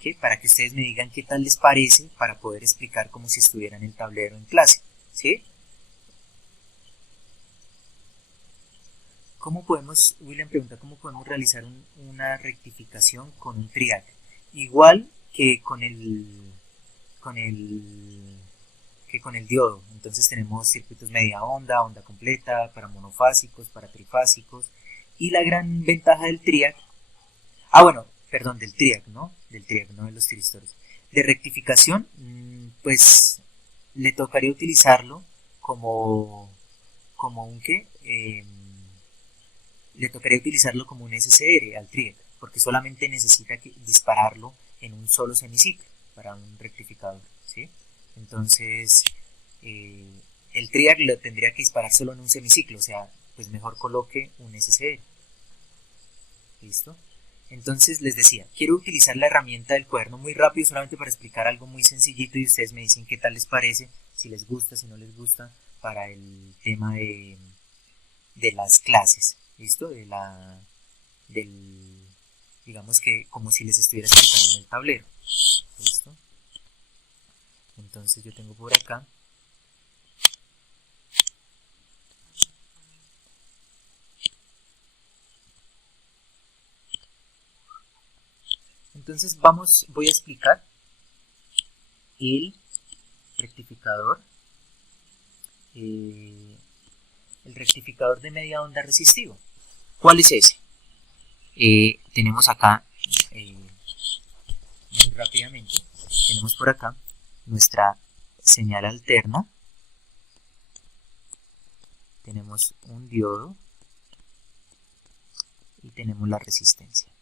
qué? Para que ustedes me digan qué tal les parece, para poder explicar como si estuvieran en el tablero en clase, ¿sí? ¿Cómo podemos, William pregunta, cómo podemos realizar una rectificación con un triac? Igual que con el diodo. Entonces tenemos circuitos media onda, onda completa, para monofásicos, para trifásicos. Y la gran ventaja del triac, del triac, ¿no? Del triac, no de los tristores. De rectificación, pues le tocaría utilizarlo como un ¿qué? Le tocaría utilizarlo como un SCR al triac, porque solamente necesita dispararlo en un solo semiciclo para un rectificador, ¿sí? Entonces, el triac lo tendría que disparar solo en un semiciclo, o sea, pues mejor coloque un SCR. ¿Listo? Entonces les decía, quiero utilizar la herramienta del cuaderno muy rápido, solamente para explicar algo muy sencillito y ustedes me dicen qué tal les parece, si les gusta, si no les gusta, para el tema de las clases. ¿Listo? Digamos que como si les estuviera explicando en el tablero. ¿Listo? Entonces yo tengo por acá entonces voy a explicar el rectificador de media onda resistivo. ¿Cuál es ese? Tenemos acá muy rápidamente, tenemos por acá nuestra señal alterna, tenemos un diodo y tenemos la resistencia.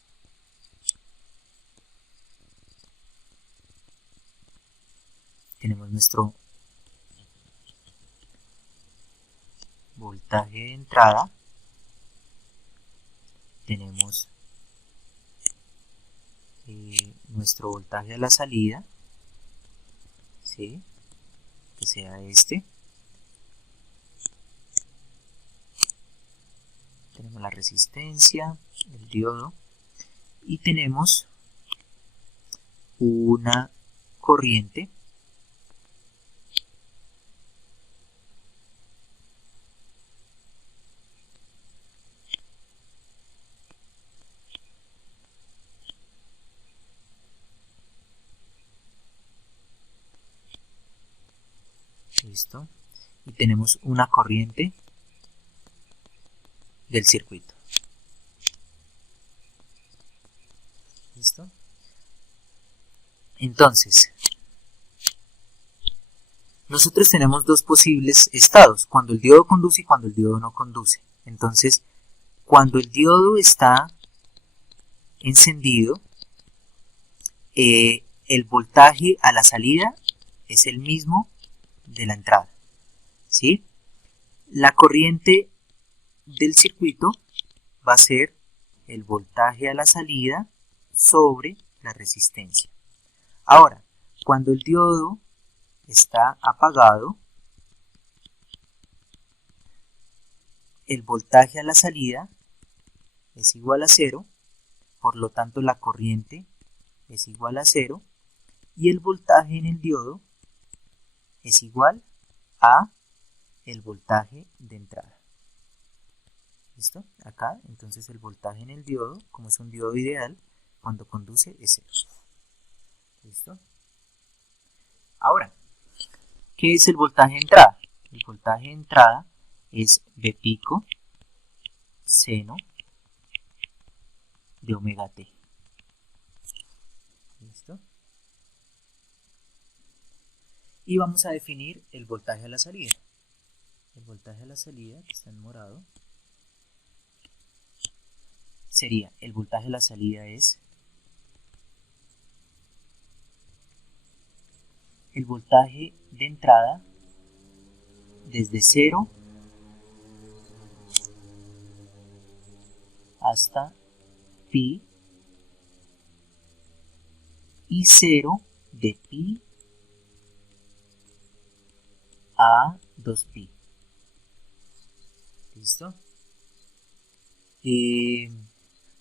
Tenemos nuestro voltaje de entrada, tenemos nuestro voltaje a la salida, ¿sí?, que sea este. Tenemos la resistencia, el diodo, y tenemos una corriente ¿listo? Y tenemos una corriente del circuito. ¿Listo? Entonces, nosotros tenemos dos posibles estados, cuando el diodo conduce y cuando el diodo no conduce. Entonces, cuando el diodo está encendido, el voltaje a la salida es el mismo de la entrada, ¿sí? La corriente del circuito va a ser el voltaje a la salida sobre la resistencia. Ahora, cuando el diodo está apagado, el voltaje a la salida es igual a 0, por lo tanto la corriente es igual a 0 y el voltaje en el diodo es igual a el voltaje de entrada. ¿Listo? Acá, entonces el voltaje en el diodo, como es un diodo ideal, cuando conduce es 0. ¿Listo? Ahora, ¿qué es el voltaje de entrada? El voltaje de entrada es V pico seno de omega t. ¿Listo? Y vamos a definir el voltaje a la salida. El voltaje a la salida, que está en morado, sería, el voltaje a la salida es el voltaje de entrada desde 0 hasta pi y 0 de pi a 2pi. ¿Listo?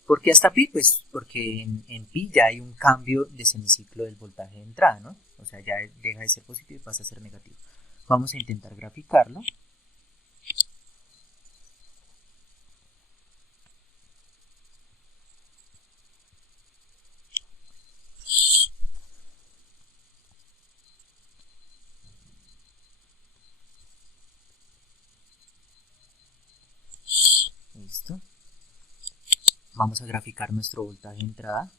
¿Por qué hasta pi? Pues porque en pi ya hay un cambio de semiciclo del voltaje de entrada, ¿no? O sea, ya deja de ser positivo y pasa a ser negativo. Vamos a intentar graficarlo. Listo. Vamos a graficar nuestro voltaje de entrada.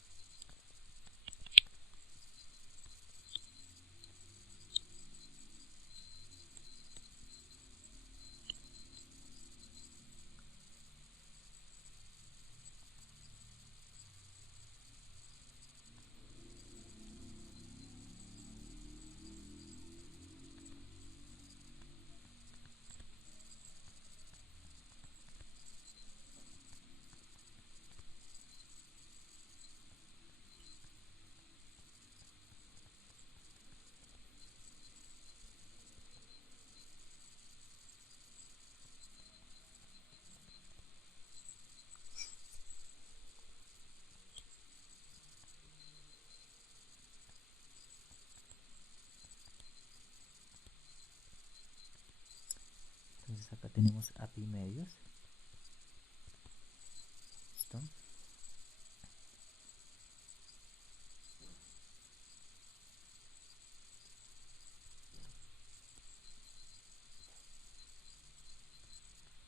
Entonces acá tenemos a pi medios. ¿Listo?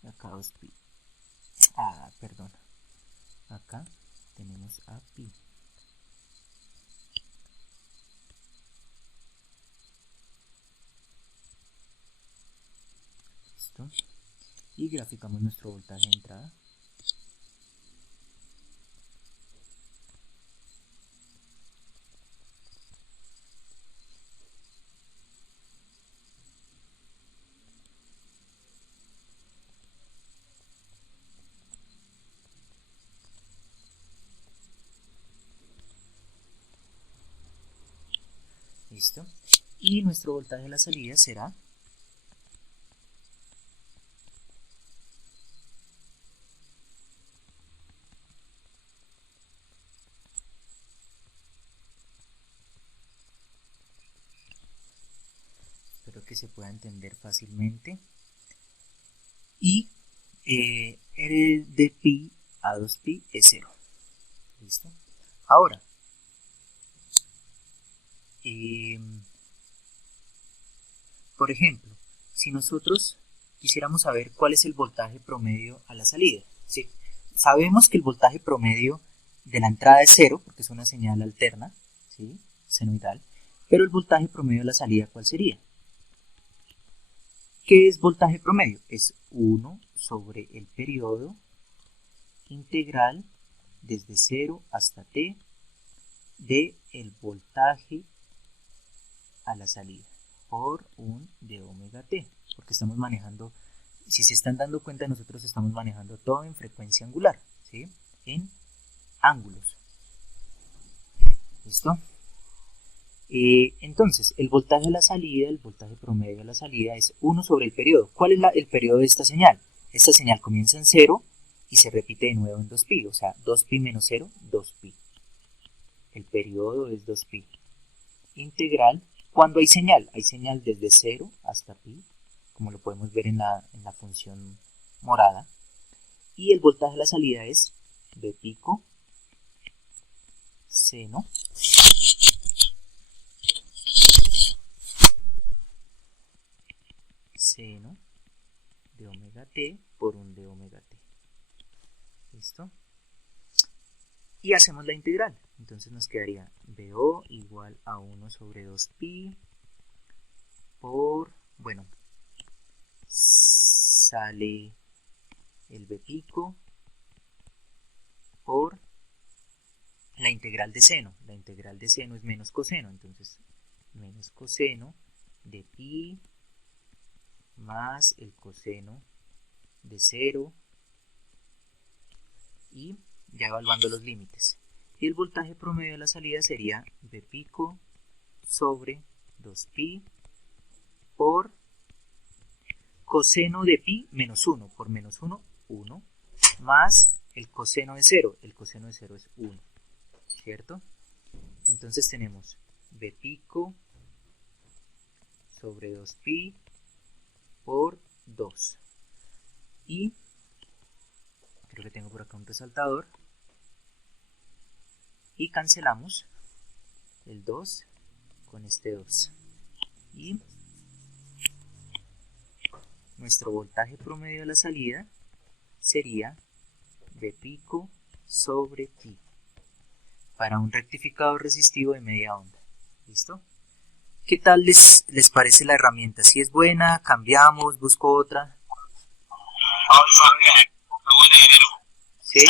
Acá 2pi. Perdón. Acá tenemos a pi. ¿Listo? Y graficamos nuestro voltaje de entrada. ¿Listo? Y nuestro voltaje de la salida será espero que se pueda entender fácilmente. Y R de pi a 2pi es 0. ¿Listo? Ahora, por ejemplo, si nosotros quisiéramos saber cuál es el voltaje promedio a la salida, ¿sí? Sabemos que el voltaje promedio de la entrada es 0, porque es una señal alterna, ¿sí? Senoidal, pero el voltaje promedio a la salida, ¿cuál sería? ¿Qué es voltaje promedio? Es 1 sobre el periodo integral desde 0 hasta t de el voltaje a la salida por 1 de omega t, porque estamos manejando, si se están dando cuenta, nosotros estamos manejando todo en frecuencia angular, ¿sí? En ángulos. ¿Listo? Entonces, el voltaje a la salida, el voltaje promedio a la salida es 1 sobre el periodo. ¿Cuál es el periodo de esta señal? Esta señal comienza en 0 y se repite de nuevo en 2pi, o sea, 2pi menos 0, 2pi. El periodo es 2pi. Integral, ¿cuándo hay señal? Hay señal desde 0 hasta pi como lo podemos ver en la función morada. Y el voltaje de la salida es V pico seno de omega t por un de omega t. ¿Listo? Y hacemos la integral. Entonces nos quedaría VO igual a 1 sobre 2 pi por, bueno, sale el V pico por la integral de seno. La integral de seno es menos coseno, entonces menos coseno de pi más el coseno de 0 y ya evaluando los límites. Y el voltaje promedio de la salida sería V pico sobre 2pi por coseno de pi menos 1, por menos 1, 1, más el coseno de 0. El coseno de 0 es 1, ¿cierto? Entonces tenemos V pico sobre 2pi por 2. Y creo que tengo por acá un resaltador. Y cancelamos el 2 con este 2. Y nuestro voltaje promedio de la salida sería V pico sobre pi para un rectificador resistivo de media onda. ¿Listo? ¿Qué tal les parece la herramienta? Si es buena, cambiamos, busco otra. ¿Sí?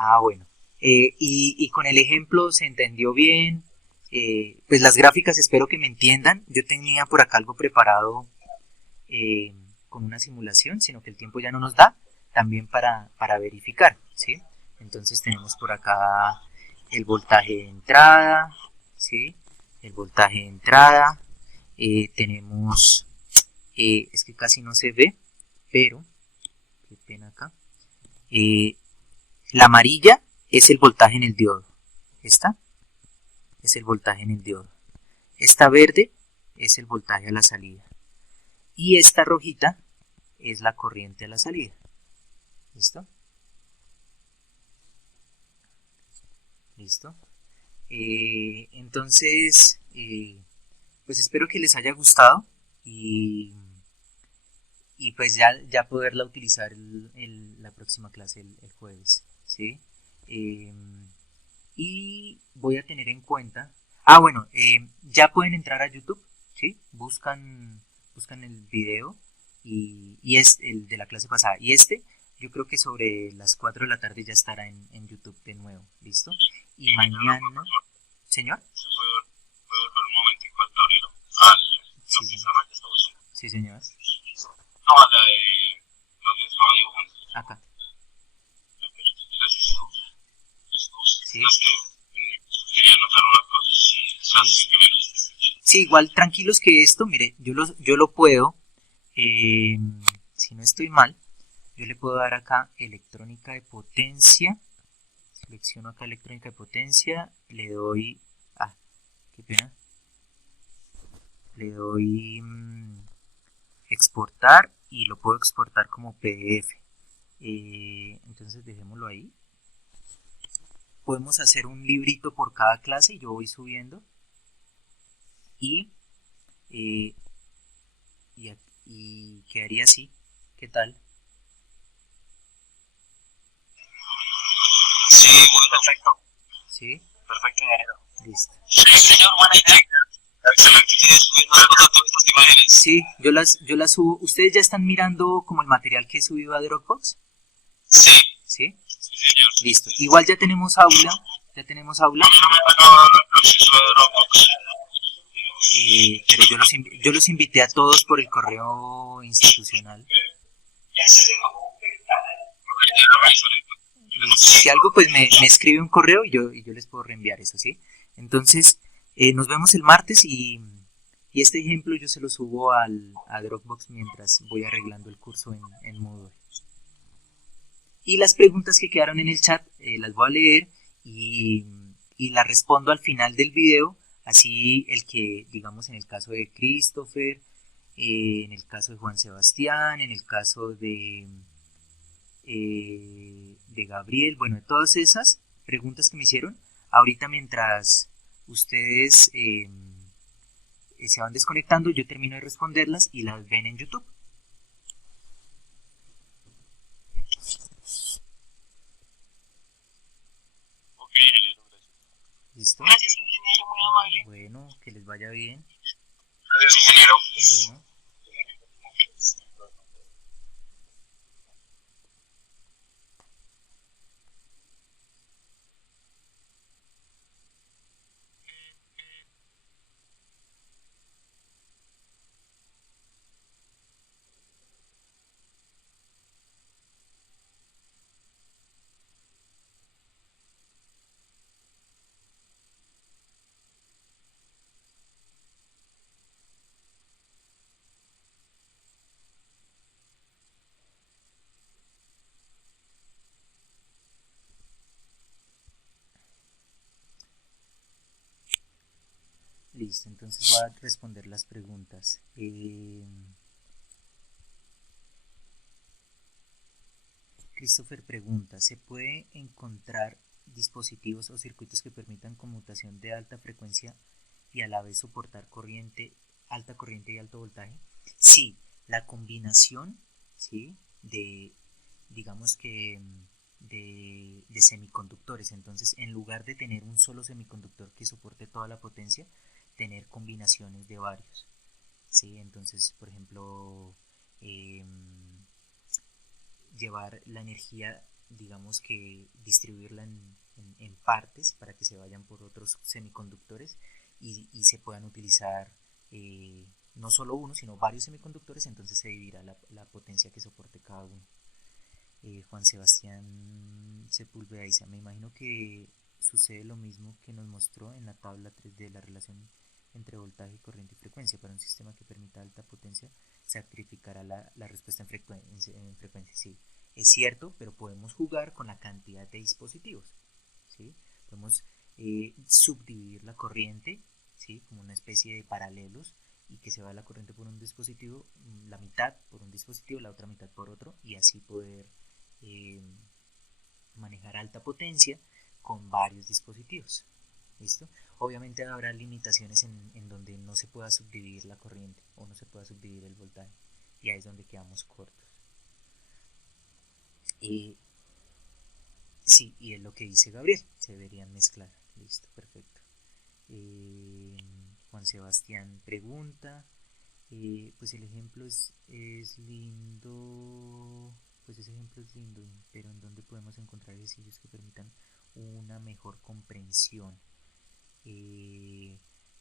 Ah, bueno. Y con el ejemplo se entendió bien. Pues las gráficas espero que me entiendan. Yo tenía por acá algo preparado con una simulación, sino que el tiempo ya no nos da, también para verificar, ¿sí? Entonces tenemos por acá el voltaje de entrada, ¿sí? El voltaje de entrada. Tenemos, es que casi no se ve, pero, qué pena acá. La amarilla es el voltaje en el diodo. Esta es el voltaje en el diodo. Esta verde es el voltaje a la salida. Y esta rojita es la corriente a la salida. ¿Listo? ¿Listo? Entonces, pues espero que les haya gustado y pues ya poderla utilizar la próxima clase el jueves, ¿sí? Y voy a tener en cuenta, bueno, ya pueden entrar a YouTube, ¿sí? Buscan el video y es el de la clase pasada, y yo creo que sobre las 4 de la tarde ya estará en YouTube de nuevo, ¿listo? Y mañana, ¿señor? ¿Se puede volver un momentico al tablero? La pizarra que está usando. Sí, señor. No, a la de donde estaba dibujando. Acá. Gracias. Sí. Es que quería anotar una cosa. Sí, igual tranquilos que esto, mire, yo lo puedo, si no estoy mal, yo le puedo dar acá electrónica de potencia, selecciono acá electrónica de potencia, le doy, qué pena, le doy exportar y lo puedo exportar como PDF. Entonces dejémoslo ahí. Podemos hacer un librito por cada clase y yo voy subiendo. Y quedaría así. ¿Qué tal? Sí, bueno. Perfecto. ¿Sí? Perfecto, ingeniero. Listo. Sí, señor, buena idea. Excelente. ¿Y después nos todas estas imágenes? Sí, yo las subo. ¿Ustedes ya están mirando como el material que he subido a Dropbox? Sí. ¿Sí? Sí, señor. Listo. Igual ya tenemos aula. Ya tenemos aula. Pero yo los invité a todos por el correo institucional. Si algo, pues me escribe un correo y yo les puedo reenviar eso, ¿sí? Entonces, nos vemos el martes y este ejemplo yo se lo subo a Dropbox mientras voy arreglando el curso en Moodle. Y las preguntas que quedaron en el chat las voy a leer y las respondo al final del video, Así el que, digamos, en el caso de Christopher, en el caso de Juan Sebastián, en el caso de Gabriel, bueno, de todas esas preguntas que me hicieron, ahorita mientras ustedes se van desconectando, yo termino de responderlas y las ven en YouTube. Ok, ingeniero, gracias. ¿Listo? Gracias, ingeniero, muy amable. Bueno, que les vaya bien. Gracias, ingeniero. Bueno. Listo, entonces voy a responder las preguntas. Christopher pregunta, ¿se puede encontrar dispositivos o circuitos que permitan conmutación de alta frecuencia y a la vez soportar alta corriente y alto voltaje? Sí, la combinación, ¿sí? de, digamos que, de semiconductores. Entonces, en lugar de tener un solo semiconductor que soporte toda la potencia, tener combinaciones de varios. ¿Sí? Entonces, por ejemplo, llevar la energía, digamos que distribuirla en partes para que se vayan por otros semiconductores y se puedan utilizar no solo uno, sino varios semiconductores, entonces se dividirá la potencia que soporte cada uno. Juan Sebastián Sepúlveda dice, me imagino que sucede lo mismo que nos mostró en la tabla 3D, la relación entre voltaje, corriente y frecuencia. Para un sistema que permita alta potencia, sacrificará la respuesta en frecuencia. Sí, es cierto, pero podemos jugar con la cantidad de dispositivos. ¿Sí? Podemos subdividir la corriente, ¿sí? Como una especie de paralelos, y que se va la corriente por un dispositivo, la mitad por un dispositivo, la otra mitad por otro, y así poder manejar alta potencia con varios dispositivos. ¿Listo? Obviamente habrá limitaciones en donde no se pueda subdividir la corriente o no se pueda subdividir el voltaje, y ahí es donde quedamos cortos. Sí, y es lo que dice Gabriel, se deberían mezclar. Listo, perfecto. Juan Sebastián pregunta, pues el ejemplo es lindo, pues ese ejemplo es lindo, pero ¿en dónde podemos encontrar ejercicios que permitan una mejor comprensión?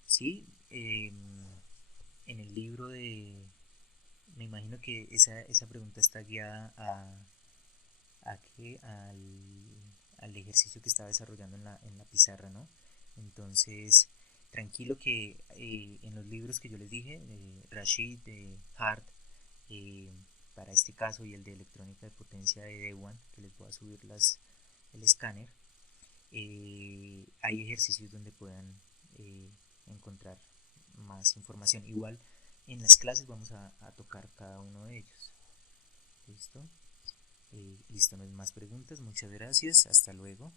Sí, en el libro me imagino que esa pregunta está guiada al ejercicio que estaba desarrollando en la pizarra, ¿no? Entonces, tranquilo que en los libros que yo les dije, Rashid, Hart, eh, para este caso, y el de electrónica de potencia de Dewan, que les voy a subir el escáner, hay ejercicios donde puedan encontrar más información. Igual en las clases vamos a tocar cada uno de ellos. ¿Listo? Listo, no hay más preguntas. Muchas gracias. Hasta luego.